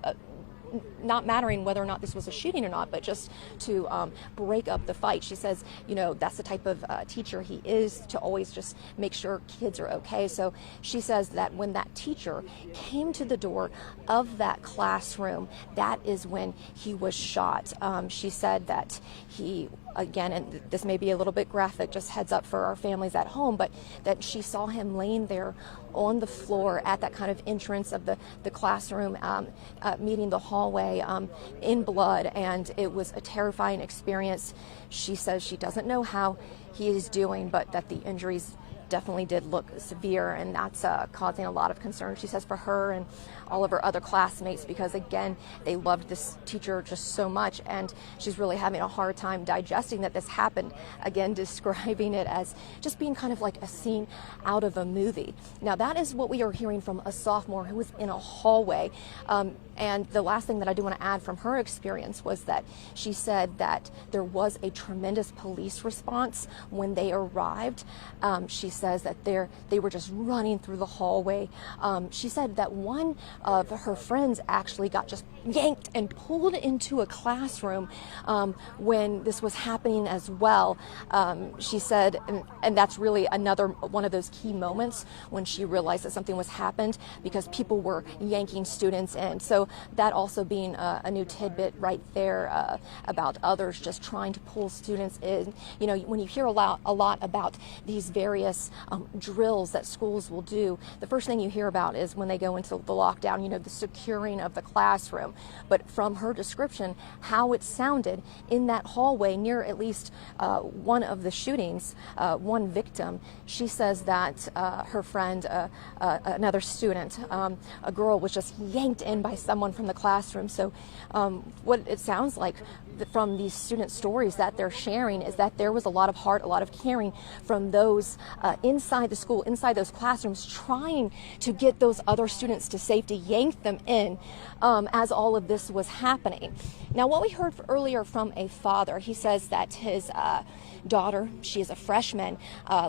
not mattering whether or not this was a shooting or not, but just to break up the fight. She says, you know, that's the type of teacher he is, to always just make sure kids are okay. So she says that when that teacher came to the door of that classroom, that is when he was shot. She said that he, again, and this may be a little bit graphic, just heads up for our families at home, but that she saw him laying there on the floor at that kind of entrance of the classroom, meeting the hallway, in blood, and it was a terrifying experience. She says she doesn't know how he is doing, but that the injuries definitely did look severe, and that's causing a lot of concern, she says, for her and all of her other classmates, because again, they loved this teacher just so much, and she's really having a hard time digesting that this happened, again describing it as just being kind of like a scene out of a movie. Now that is what we are hearing from a sophomore who was in a hallway, and the last thing that I do want to add from her experience was that she said that there was a tremendous police response when they arrived. She says that they were just running through the hallway. She said that one of her friends actually got just yanked and pulled into a classroom when this was happening as well. She said, and that's really another one of those key moments when she realized that something was happened, because people were yanking students in. So that also being a new tidbit right there about others just trying to pull students in. You know, when you hear a lot about these various drills that schools will do, the first thing you hear about is when they go into the lockdown, you know, the securing of the classroom. But from her description, how it sounded in that hallway near at least one of the shootings, one victim, she says that her friend, another student, a girl, was just yanked in by someone from the classroom. So what it sounds like from these student stories that they're sharing is that there was a lot of heart, a lot of caring from those inside the school, inside those classrooms, trying to get those other students to safety, yank them in as all of this was happening. Now, what we heard earlier from a father, he says that his daughter, she is a freshman.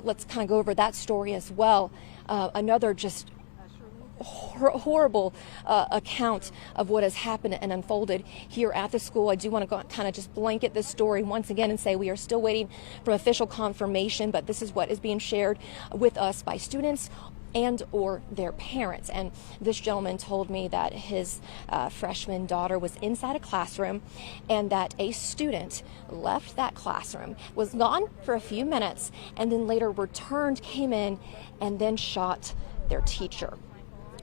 Let's kind of go over that story as well. Another just horrible account of what has happened and unfolded here at the school. I do want to go kind of just blanket this story once again and say we are still waiting for official confirmation, but this is what is being shared with us by students and or their parents. And this gentleman told me that his freshman daughter was inside a classroom and that a student left that classroom, was gone for a few minutes, and then later returned, came in, and then shot their teacher.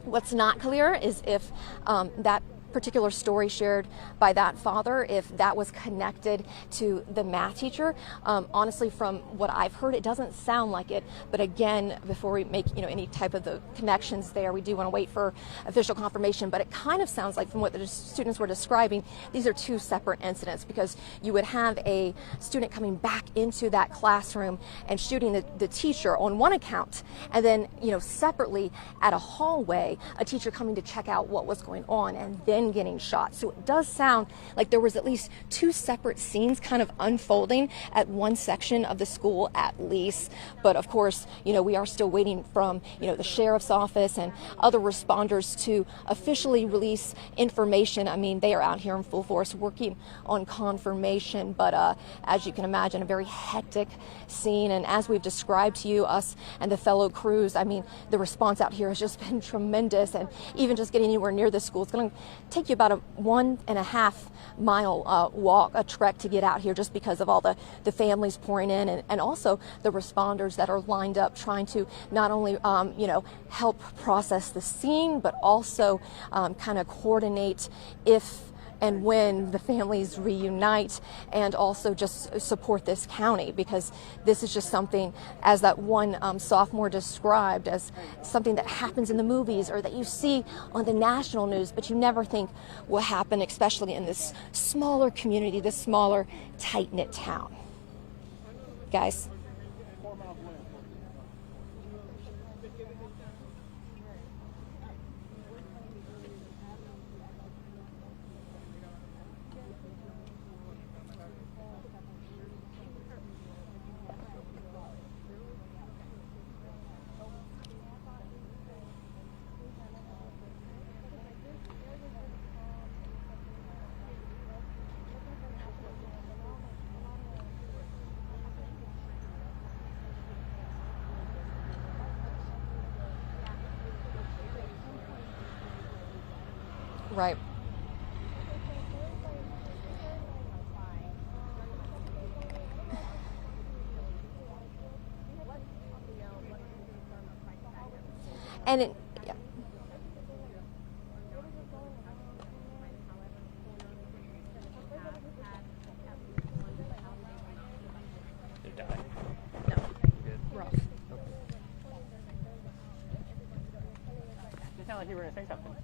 What's not clear is if that particular story shared by that father, if that was connected to the math teacher. Honestly, from what I've heard, it doesn't sound like it. But again, before we make any type of the connections there, we do want to wait for official confirmation. But it kind of sounds like, from what the students were describing, these are two separate incidents, because you would have a student coming back into that classroom and shooting the teacher on one account, and then separately at a hallway, a teacher coming to check out what was going on and then getting shot. So it does sound like there was at least two separate scenes kind of unfolding at one section of the school at least. But of course, we are still waiting from the sheriff's office and other responders to officially release information. I mean, they are out here in full force working on confirmation, but as you can imagine, a very hectic scene. And as we've described to you, us and the fellow crews, I mean, the response out here has just been tremendous. And even just getting anywhere near the school, it's going to take you about a 1.5 mile walk, a trek to get out here, just because of all the families pouring in, and also the responders that are lined up trying to not only help process the scene, but also kind of coordinate if and when the families reunite, and also just support this county, because this is just something, as that one sophomore described, as something that happens in the movies or that you see on the national news, but you never think will happen, especially in this smaller community, this smaller, tight-knit town. Guys. Right. And it, yeah. They died. No. Good. Rough. Okay. You sound like you were going to say something.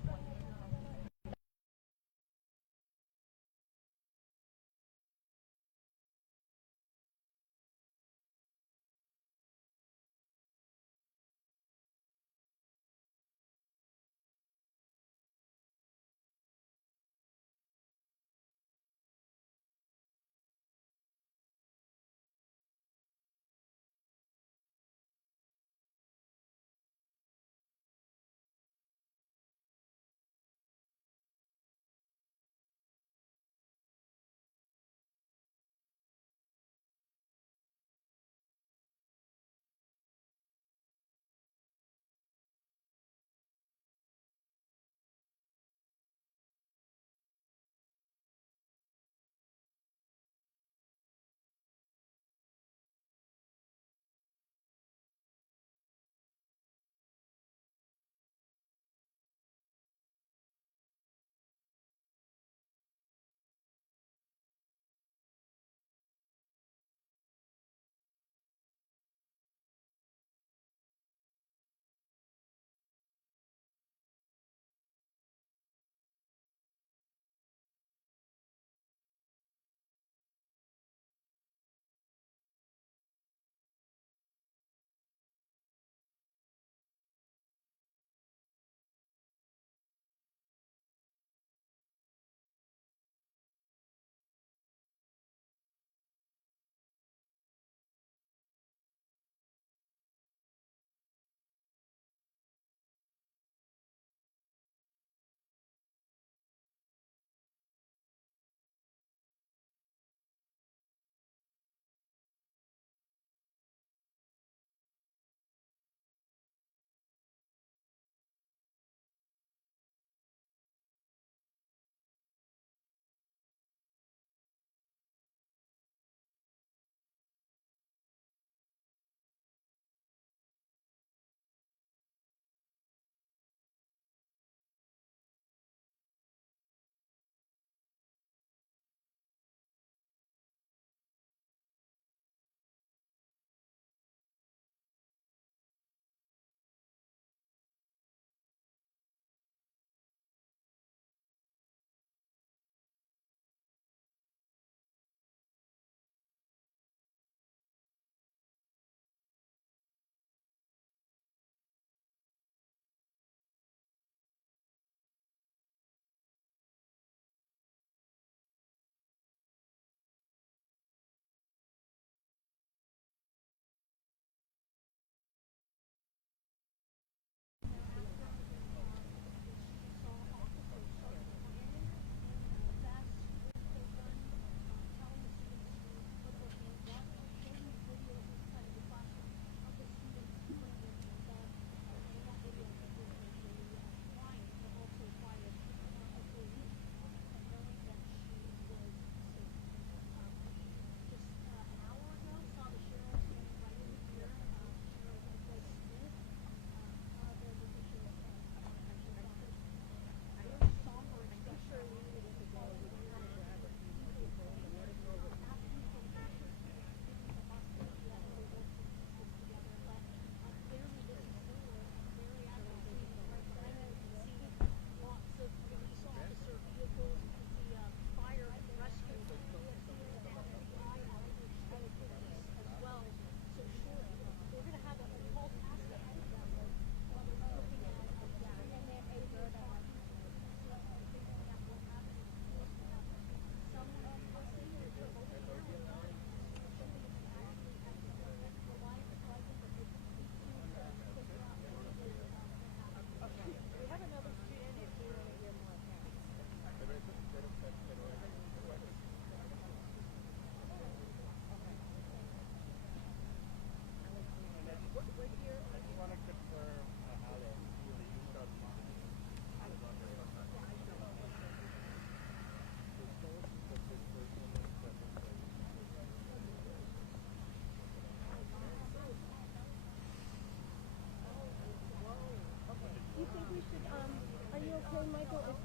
Michael, if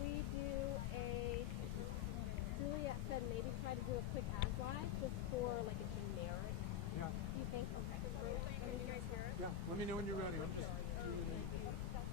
we do a, Juliet said maybe try to do a quick ad live just for like a generic. Yeah. You think? Okay. Let me guys hear it? Yeah. Let me know when you're ready. I'm just doing TV stuff.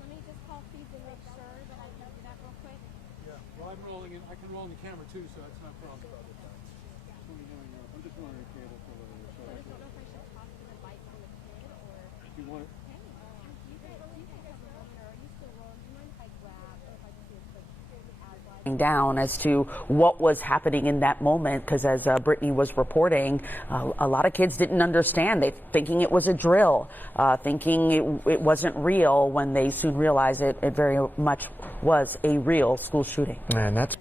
Let me just call feeds and make sure that I can do that real quick. Yeah. Well, I'm rolling in. I can roll in the camera too, so that's not a problem. I'm just running a cable for a little bit. So I just don't know if I should talk to the bike from the kid or. Do you want it? Hey, do you guys have a moment, or are you still rolling? Do you mind if I grab, or if I just do a quick ad live? Down as to what was happening in that moment, because as Brittany was reporting, a lot of kids didn't understand. They thinking it was a drill, thinking it wasn't real, when they soon realized it very much was a real school shooting. Man, that's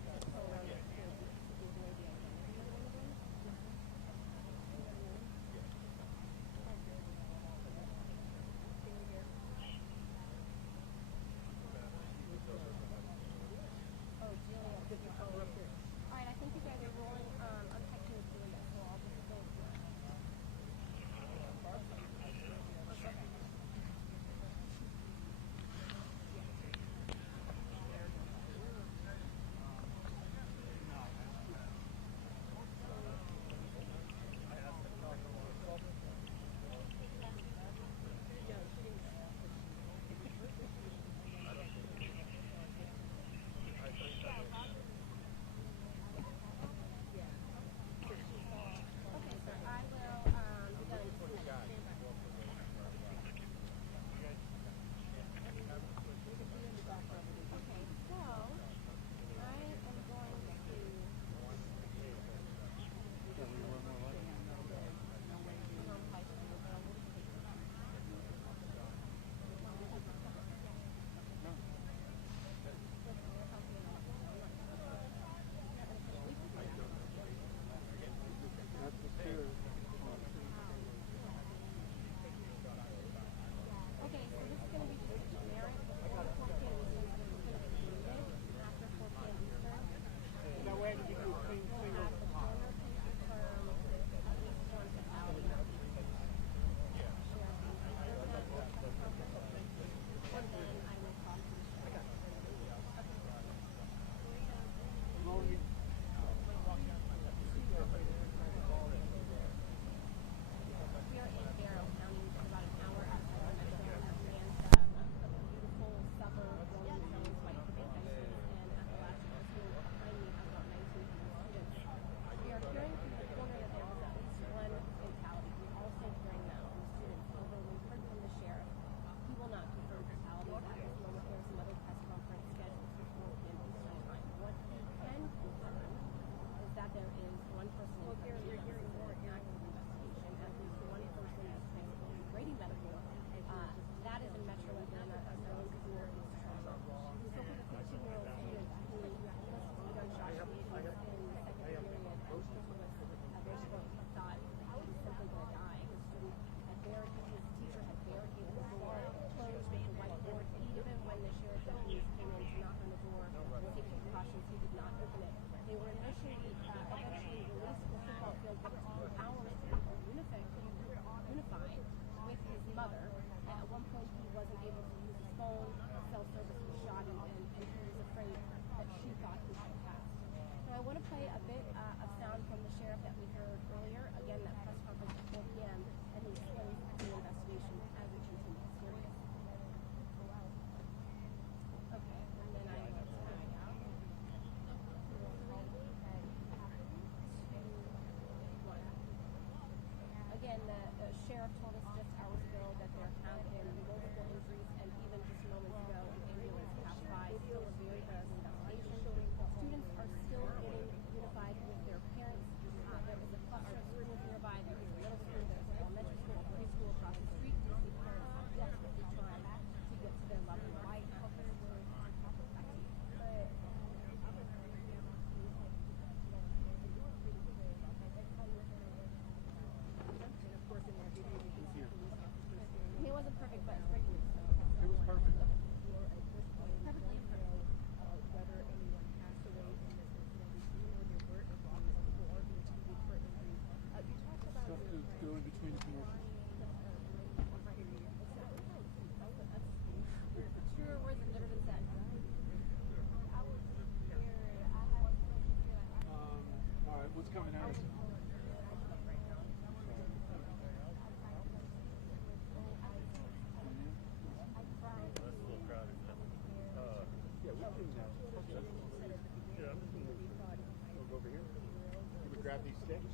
Alright, I think you guys are rolling. I'm texting with Juliet, so I'll just go through it. Sheriff told us just hours ago that there have been multiple injuries, and even just moments ago, an ambulance passed by. Still a very thorough investigation. Students are still getting unified with their parents. There is a cluster of schools nearby. There is a middle school, there's an elementary school, a preschool across the street. DC parents are desperately trying to get to their loved one. You can see Go over here. You would grab these sticks.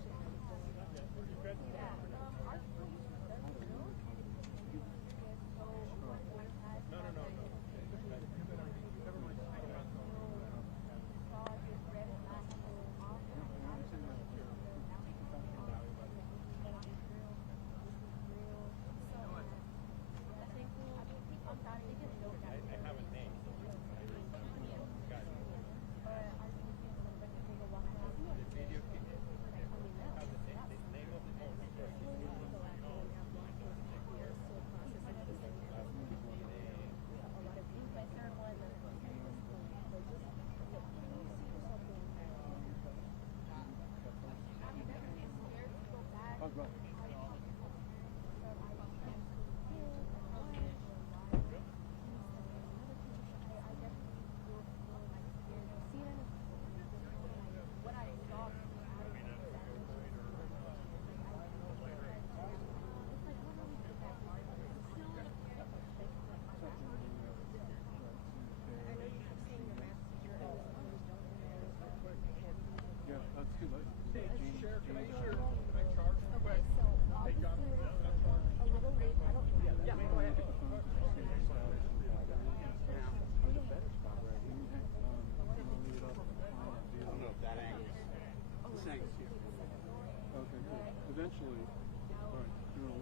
Eventually, all right, you're on.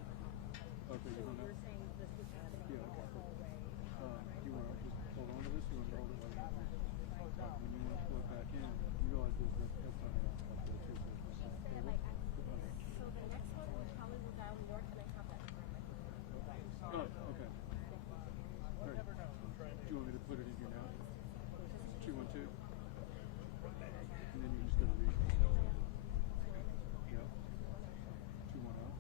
Okay, you're on that. Yeah, okay. You want to just hold on to this? You want to hold it like that? When you want to plug back in, you realize there's this headphone up there too. So the next one will probably will dial more, and I have that. Oh, okay. All right. Do you want me to put it in here now? 212. And then you just go to read. Yeah. 210.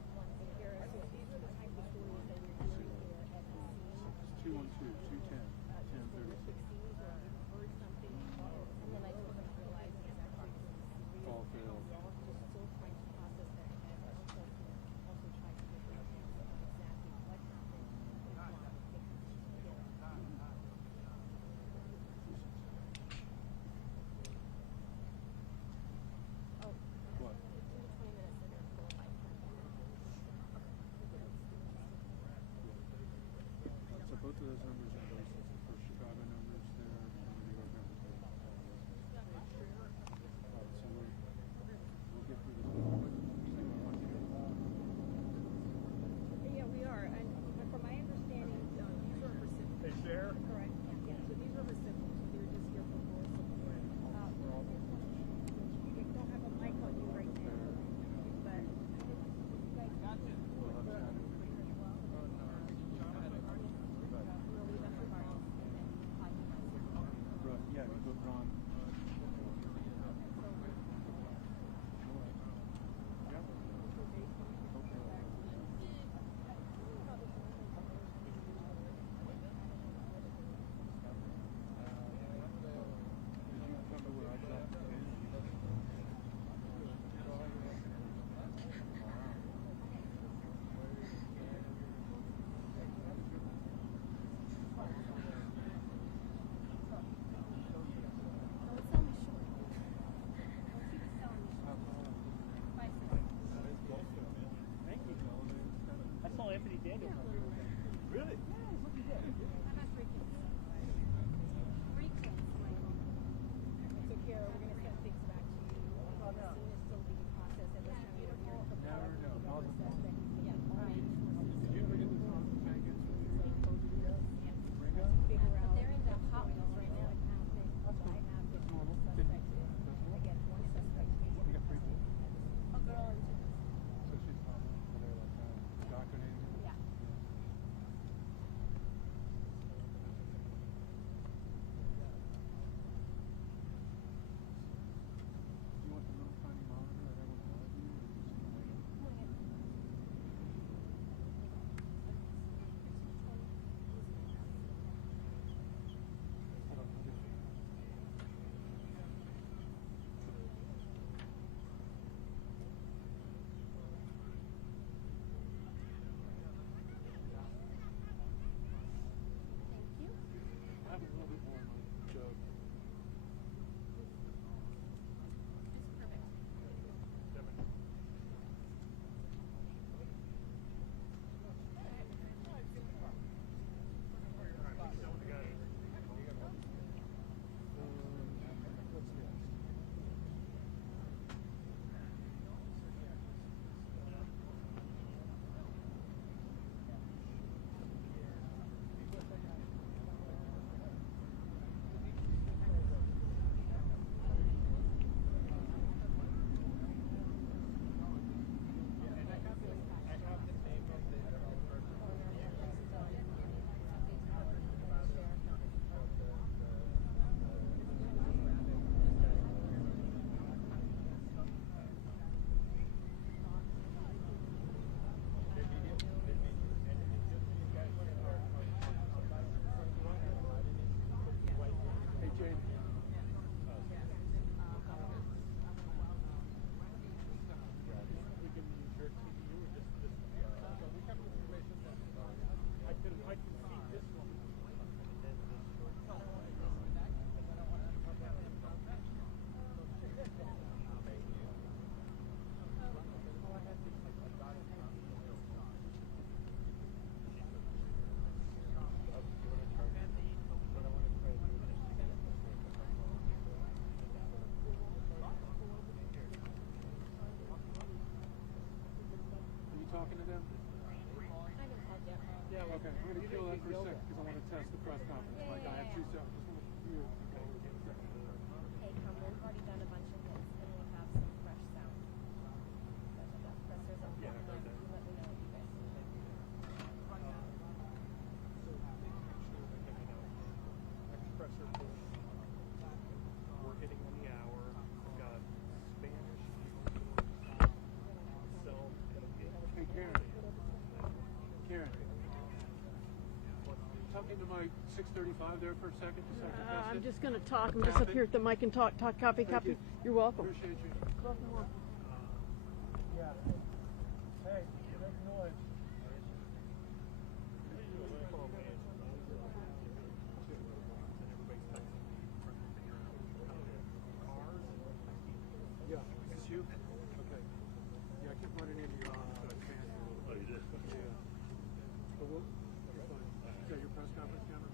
212, 210, 1030. Oh, talking to them? Yeah, Okay, I'm going to kill that for a second because I want to test the press conference. Like, I have 2 seconds. Just want to hear. Hey, come, we've already done a bunch of hits, and we have some fresh sound. Pressers up there. You let me know what you guys Expressor push. We're hitting on the hour. We've got Spanish. Hey, Karen. Karen. Talking to my 635 there for a second, just so I can test I'm it. just going to talk. I'm just up here at the mic and talk. Copy. You. You're welcome. Appreciate you. Yeah. Hey, make noise. Yeah, it's you? Okay. Yeah, I kept running into your fan. Oh, you did? Yeah. But you're fine. Is that your press conference camera?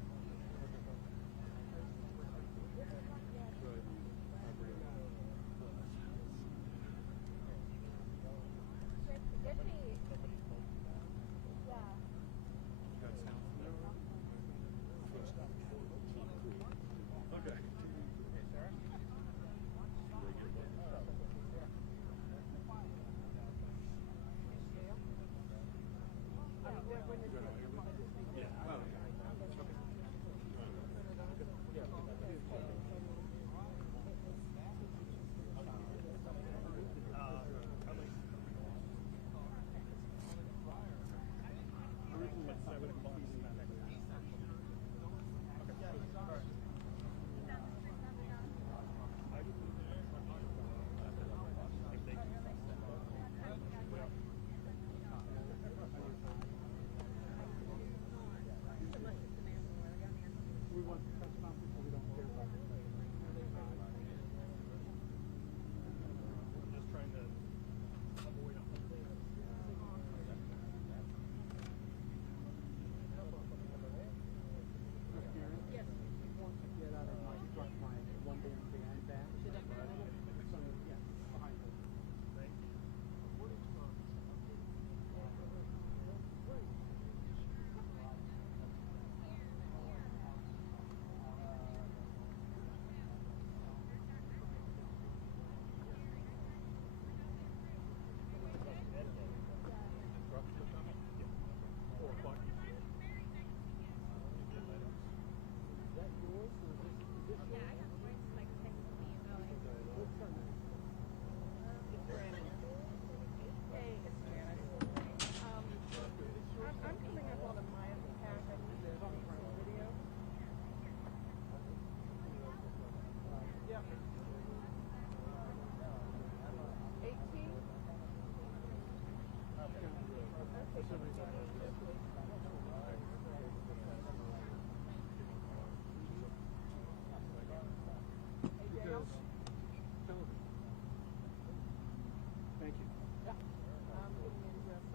Thank you.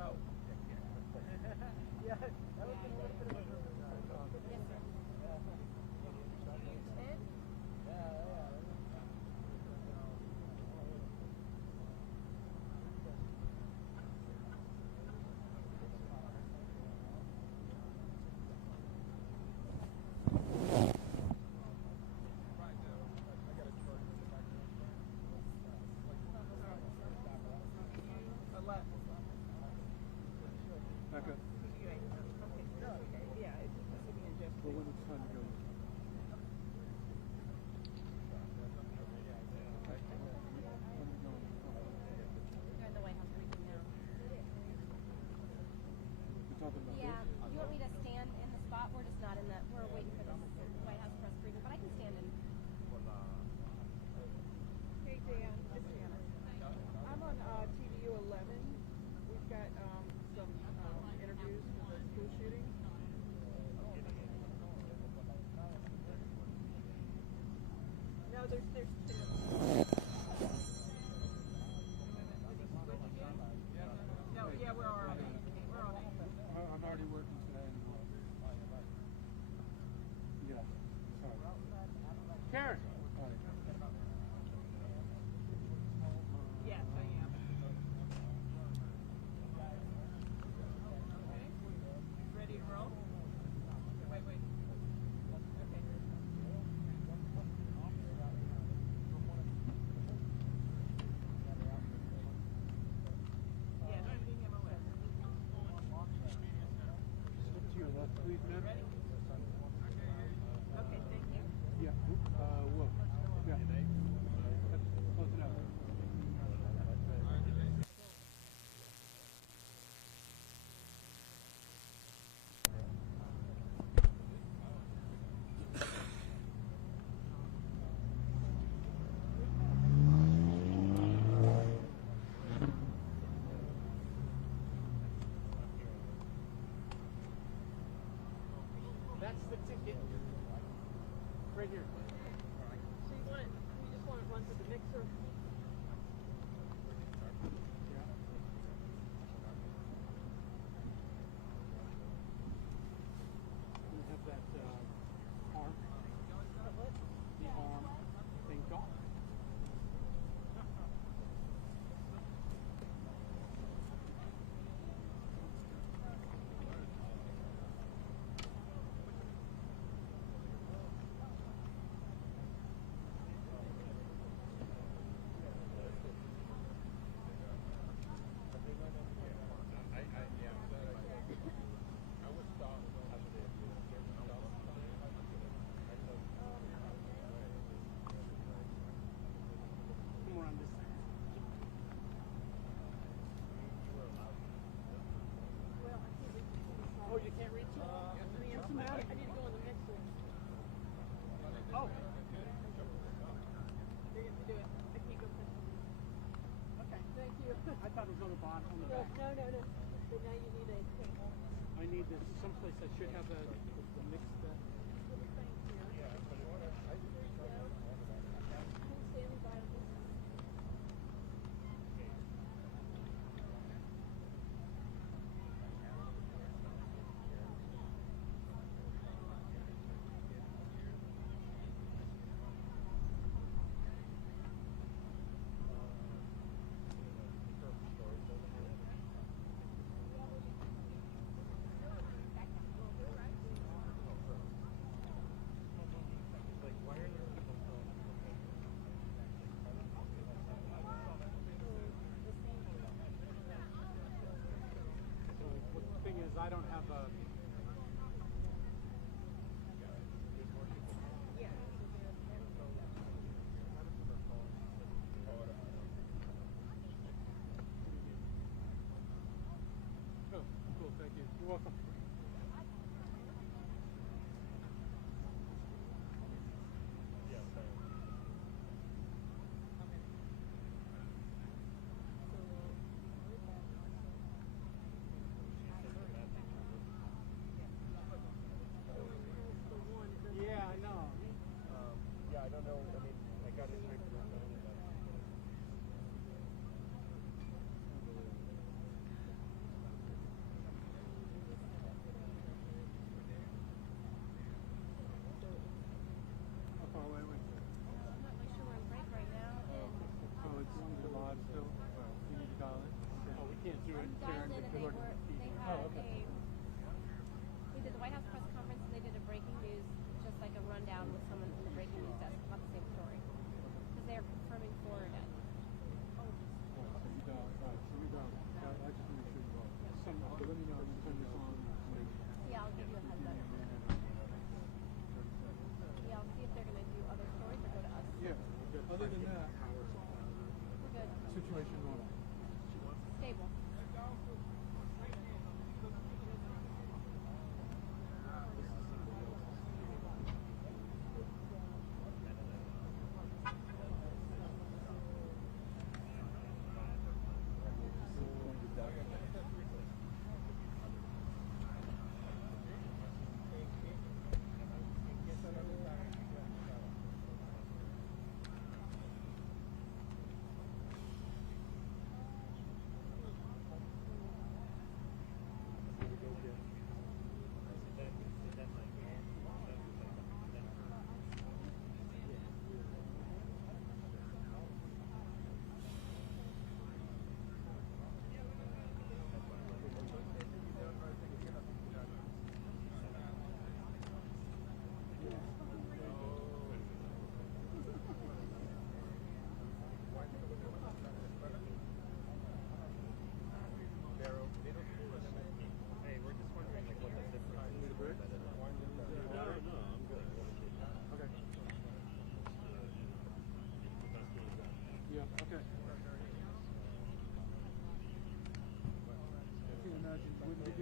Oh. Yeah, that was a little bit of a Back up. Yeah, it's well, when it's time to go. You're in the White House briefing now. You're talking about Yeah, this? you want me to stand in the spot? We're just not in the, we're waiting for the White House press briefing, but I can stand in. Hey, Dan, it's Anna. I'm on TVU 11. We've got some interviews for the school shooting. No, there's two. No, yeah, we're already. I'm already working today. Yeah. Sorry. Karen! Yes, I am. please, ma'am? Okay, thank you. Yeah. Whoa. Yeah. That's close enough. That's the ticket. Right here. So you want it, you just want it run through the mixer? Yeah. We have that arm. The arm thing gone. Come around this side. Oh, you can't reach it? What's the matter? I need to go in the mixer. Oh. You're going to do it. I can't go push it. Okay, thank you. I thought it was on the bottom, on the back. No. But now you need a table. I need this someplace that should have a mix that. Standing by on this. The thing is, I don't have a. Oh, cool, thank you. You're welcome. Yeah, I know. Yeah, I don't know. I mean, I got it right from How far away was it? I'm not really sure we're on break right now. Oh, it's July still. You need to dial in. Oh, we can't do it, Karen, Dialed in and because we're. they had we did the White House press conference and they did a breaking news, just like a rundown with someone from the breaking news desk about the same story. Because they're confirming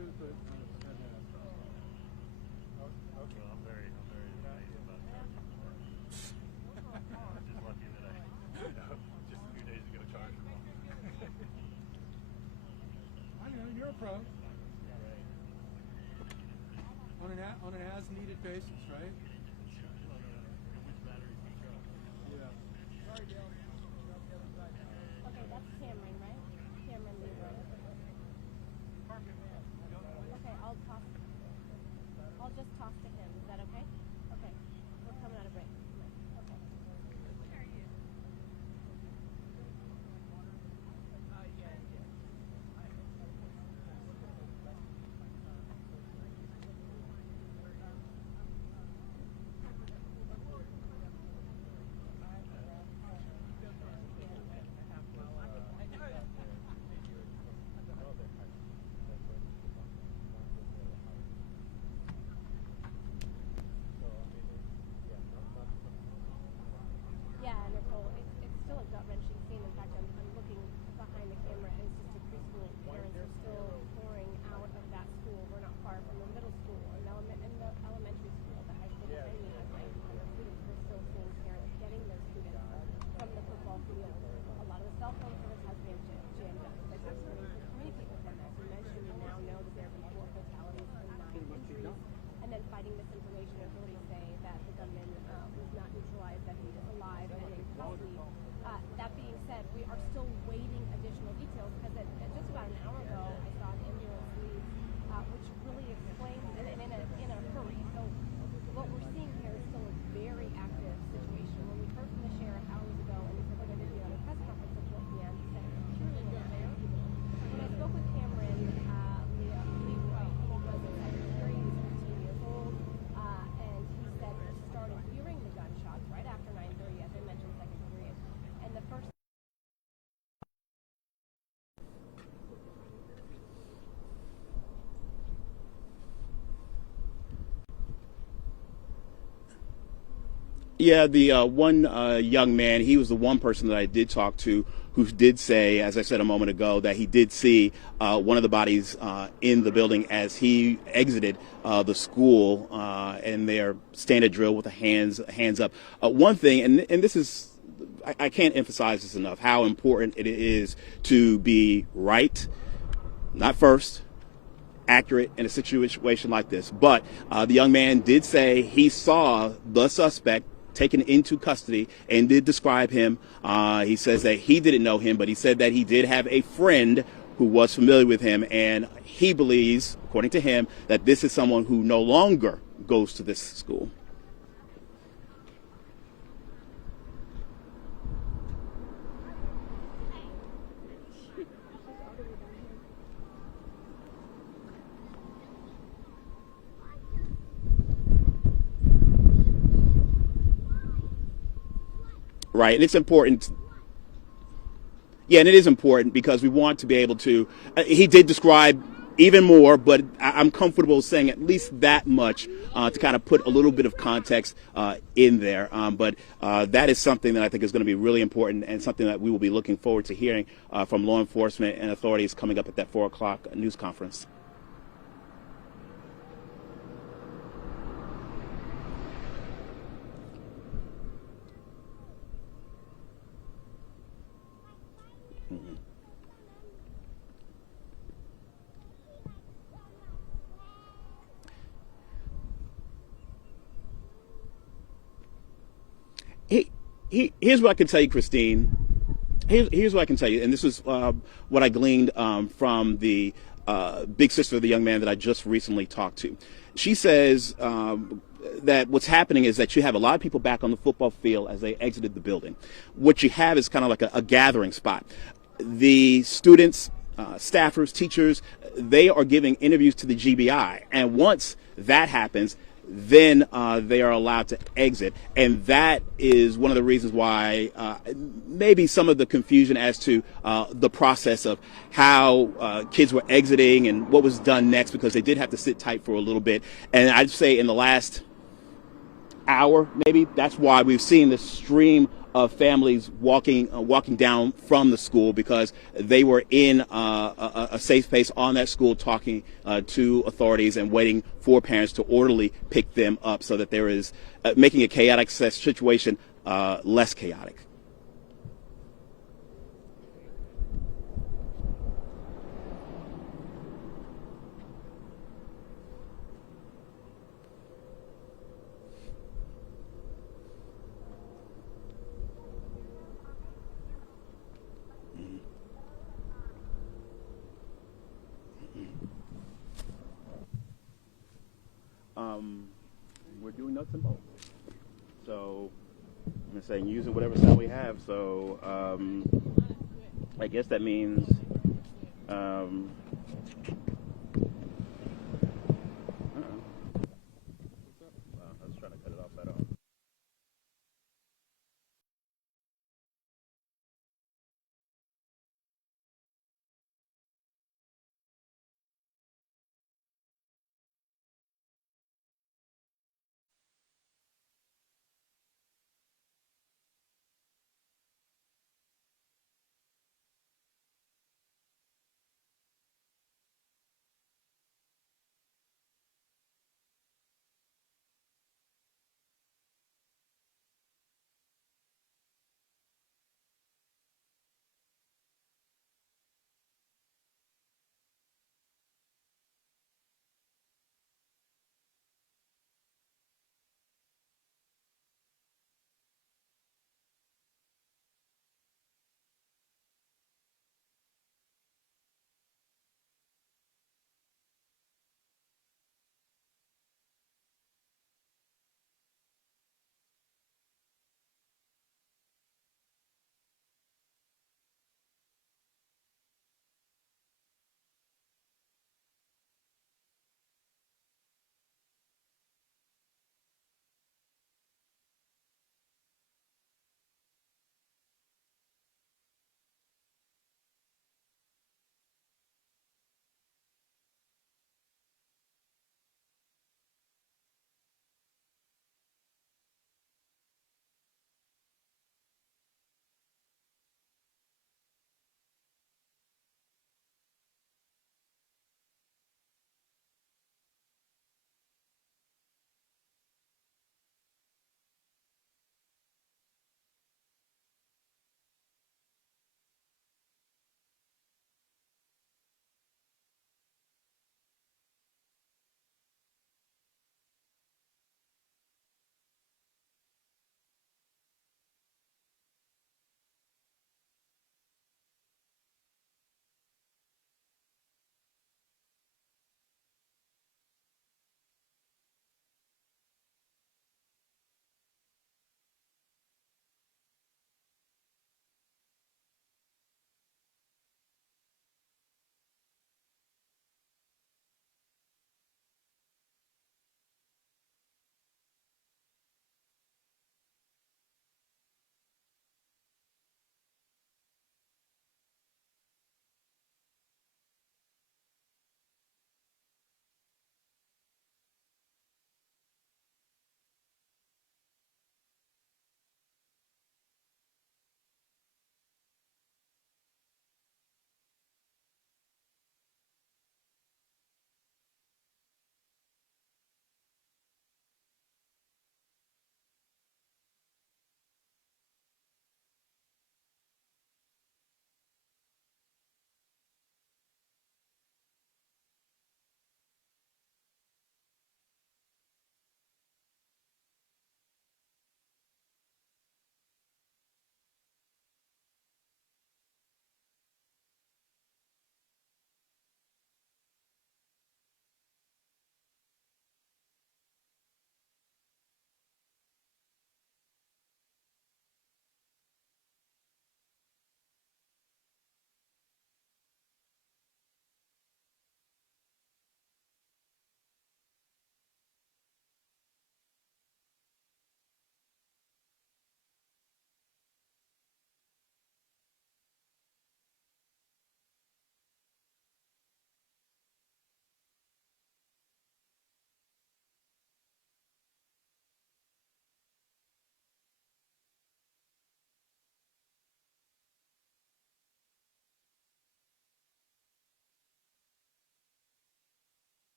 good, but Okay. I'm very nice about that. I'm just lucky that I, just a few days ago, charged him. I know you're a pro. On an as-needed basis, right? Yeah. Okay, that's Cameron, right? Cameron Leroy. Okay, I'll just talk to him. Is that okay? Okay. We're coming out of break. Okay. Yeah, Nicole, it's still a gut-wrenching scene. In fact, I'm looking behind the camera, and it's just a preschool. Parents are still pouring out of that school. We're not far from the middle school and the elementary school, the high school. Yeah. Has 900 students. We're still seeing parents getting their students from the football field. A lot of the cell phone service has been jammed up. But that's communicate with them. As you mentioned, we now know that there have been 4 fatalities and 9 injuries. And then fighting misinformation and really say that the gunman was not neutralized, that he is alive and in custody. That being said, we are still waiting additional details because just about an hour ago, I saw an ambulance leave, which really explains, and in a hurry. So what we're seeing here is still a very active situation. When we heard from the sheriff hours ago, and he said they're going to do another press conference at 4 p.m., he said it's purely military. When I spoke with Cameron Leroy, he was in Nigeria, he was 15 years old, and he said he started hearing the gunshots right after 9:30, as I mentioned, second period. And the first Yeah, the one young man, he was the one person that I did talk to who did say, as I said a moment ago, that he did see one of the bodies in the building as he exited the school, and they're standard drill with the hands up. One thing, and this is, I can't emphasize this enough, how important it is to be right, not first, accurate in a situation like this. But the young man did say he saw the suspect taken into custody and did describe him. He says that he didn't know him, but he said that he did have a friend who was familiar with him, and he believes, according to him, that this is someone who no longer goes to this school. Right, and it's important. Yeah, and it is important because we want to be able to. He did describe even more, but I'm comfortable saying at least that much to kind of put a little bit of context in there. But that is something that I think is going to be really important and something that we will be looking forward to hearing from law enforcement and authorities coming up at that 4 o'clock news conference. Here's what I can tell you, Christine. Here's what I can tell you, and this is what I gleaned from the big sister of the young man that I just recently talked to. She says that what's happening is that you have a lot of people back on the football field as they exited the building. What you have is kind of like a gathering spot. The students, staffers, teachers, they are giving interviews to the GBI, and once that happens, then they are allowed to exit. And that is one of the reasons why maybe some of the confusion as to the process of how kids were exiting and what was done next, because they did have to sit tight for a little bit. And I'd say in the last hour, maybe, that's why we've seen this stream of families walking down from the school because they were in a safe space on that school talking to authorities and waiting for parents to orderly pick them up so that there is making a chaotic situation less chaotic. We're doing nuts and bolts. So I'm saying using whatever sound we have. So I guess that means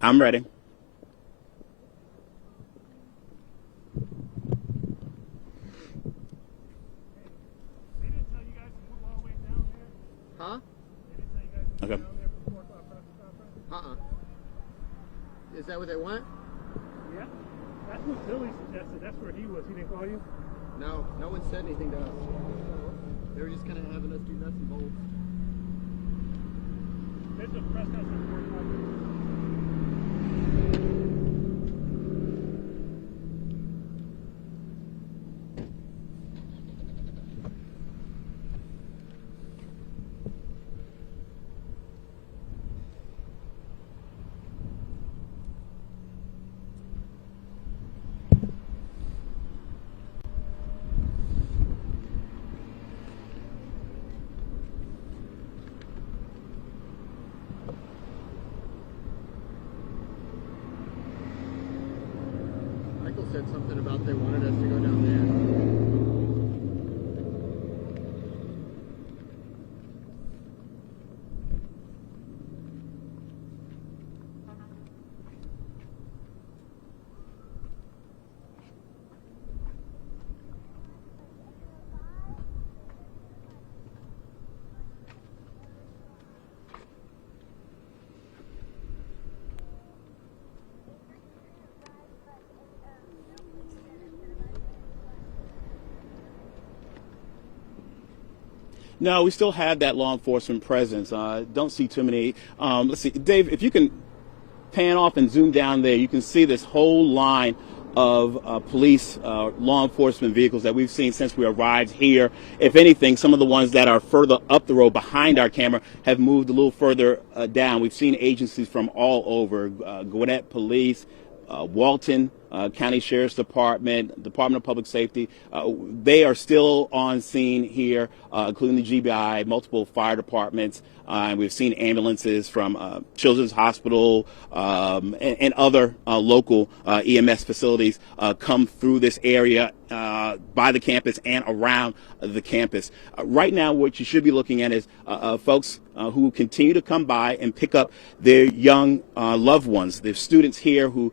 I'm ready. Huh? Okay. Is that what they want? Yeah. That's what Billy suggested. That's where he was. He didn't call you? No, no one said anything to us. They were just kind of having us do nuts and bolts. There's a press conference. Michael said something about they wanted us to go down there. No, we still have that law enforcement presence. Don't see too many. Let's see, Dave, if you can pan off and zoom down there, you can see this whole line of police, law enforcement vehicles that we've seen since we arrived here. If anything, some of the ones that are further up the road behind our camera have moved a little further down. We've seen agencies from all over, Gwinnett Police, Walton County Sheriff's Department, Department of Public Safety. They are still on scene here, including the GBI, multiple fire departments. And we've seen ambulances from Children's Hospital and other local EMS facilities come through this area by the campus and around the campus. Right now, what you should be looking at is folks who continue to come by and pick up their young loved ones. There's students here who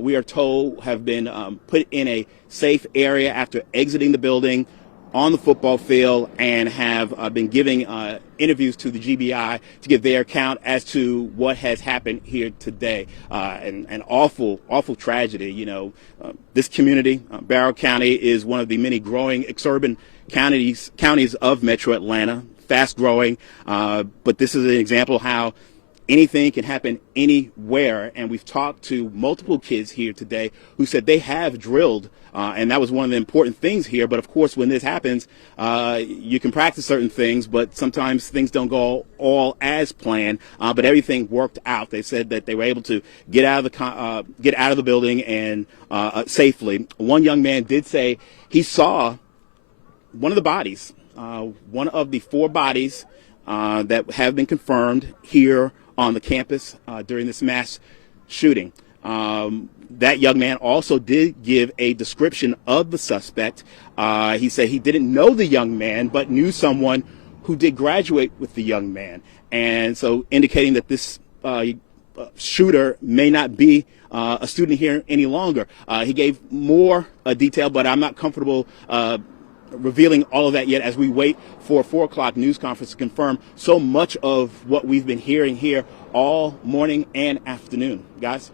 we are told have been put in a safe area after exiting the building on the football field and have been giving interviews to the GBI to give their account as to what has happened here today. An awful tragedy. You know, this community, Barrow County, is one of the many growing exurban counties of Metro Atlanta, fast growing. But this is an example of how anything can happen anywhere, and we've talked to multiple kids here today who said they have drilled, and that was one of the important things here. But of course, when this happens, you can practice certain things, but sometimes things don't go all as planned. But everything worked out. They said that they were able to get out of the building and safely. One young man did say he saw one of the bodies, one of the 4 bodies that have been confirmed here on the campus during this mass shooting. That young man also did give a description of the suspect. He said he didn't know the young man, but knew someone who did graduate with the young man. And so indicating that this shooter may not be a student here any longer. He gave more detail, but I'm not comfortable revealing all of that yet as we wait for a 4 o'clock news conference to confirm so much of what we've been hearing here all morning and afternoon. Guys?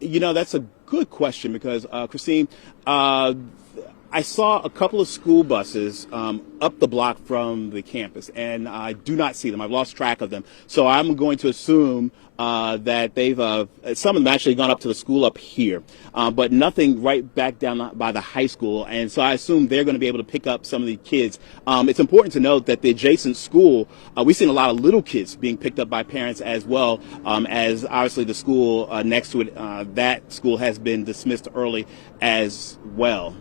You know, that's a good question because, Christine, I saw a couple of school buses up the block from the campus, and I do not see them. I've lost track of them. So I'm going to assume that they've, some of them actually gone up to the school up here, but nothing right back down by the high school. And so I assume they're going to be able to pick up some of the kids. It's important to note that the adjacent school, we've seen a lot of little kids being picked up by parents as well, as obviously the school next to it, that school has been dismissed early as well.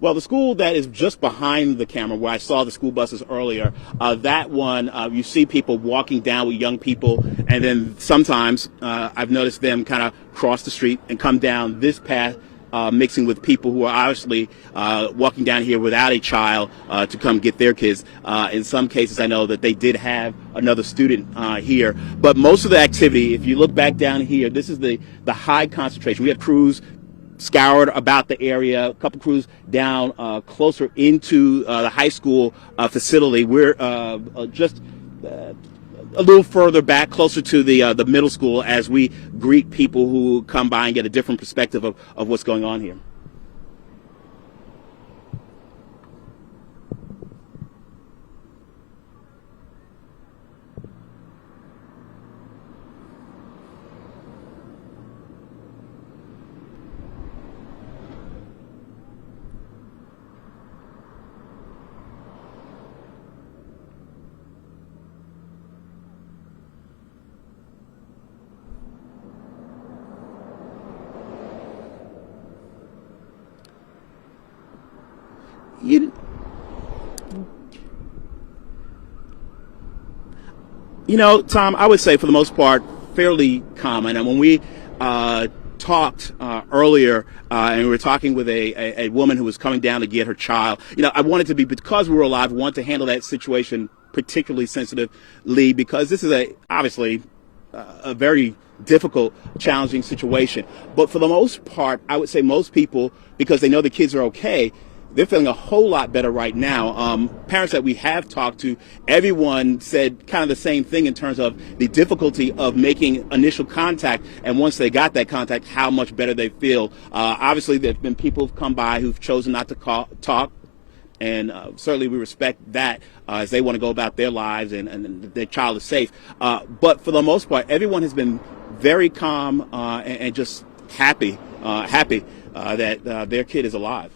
Well, the school that is just behind the camera, where I saw the school buses earlier, that one, you see people walking down with young people, and then sometimes I've noticed them kind of cross the street and come down this path, mixing with people who are obviously walking down here without a child to come get their kids. In some cases, I know that they did have another student here. But most of the activity, if you look back down here, this is the high concentration. We have crews scoured about the area, a couple crews down closer into the high school facility. We're just a little further back, closer to the middle school, as we greet people who come by and get a different perspective of what's going on here. You know, Tom, I would say for the most part, fairly common. And when we talked earlier, and we were talking with a woman who was coming down to get her child, you know, I wanted to be, because we were alive, want to handle that situation particularly sensitively, because this is obviously a very difficult, challenging situation. But for the most part, I would say most people, because they know the kids are okay, they're feeling a whole lot better right now. Parents that we have talked to, everyone said kind of the same thing in terms of the difficulty of making initial contact, and once they got that contact, how much better they feel. Obviously, there have been people who've come by who've chosen not to talk, and certainly we respect that as they want to go about their lives and their child is safe. But for the most part, everyone has been very calm and just happy that their kid is alive.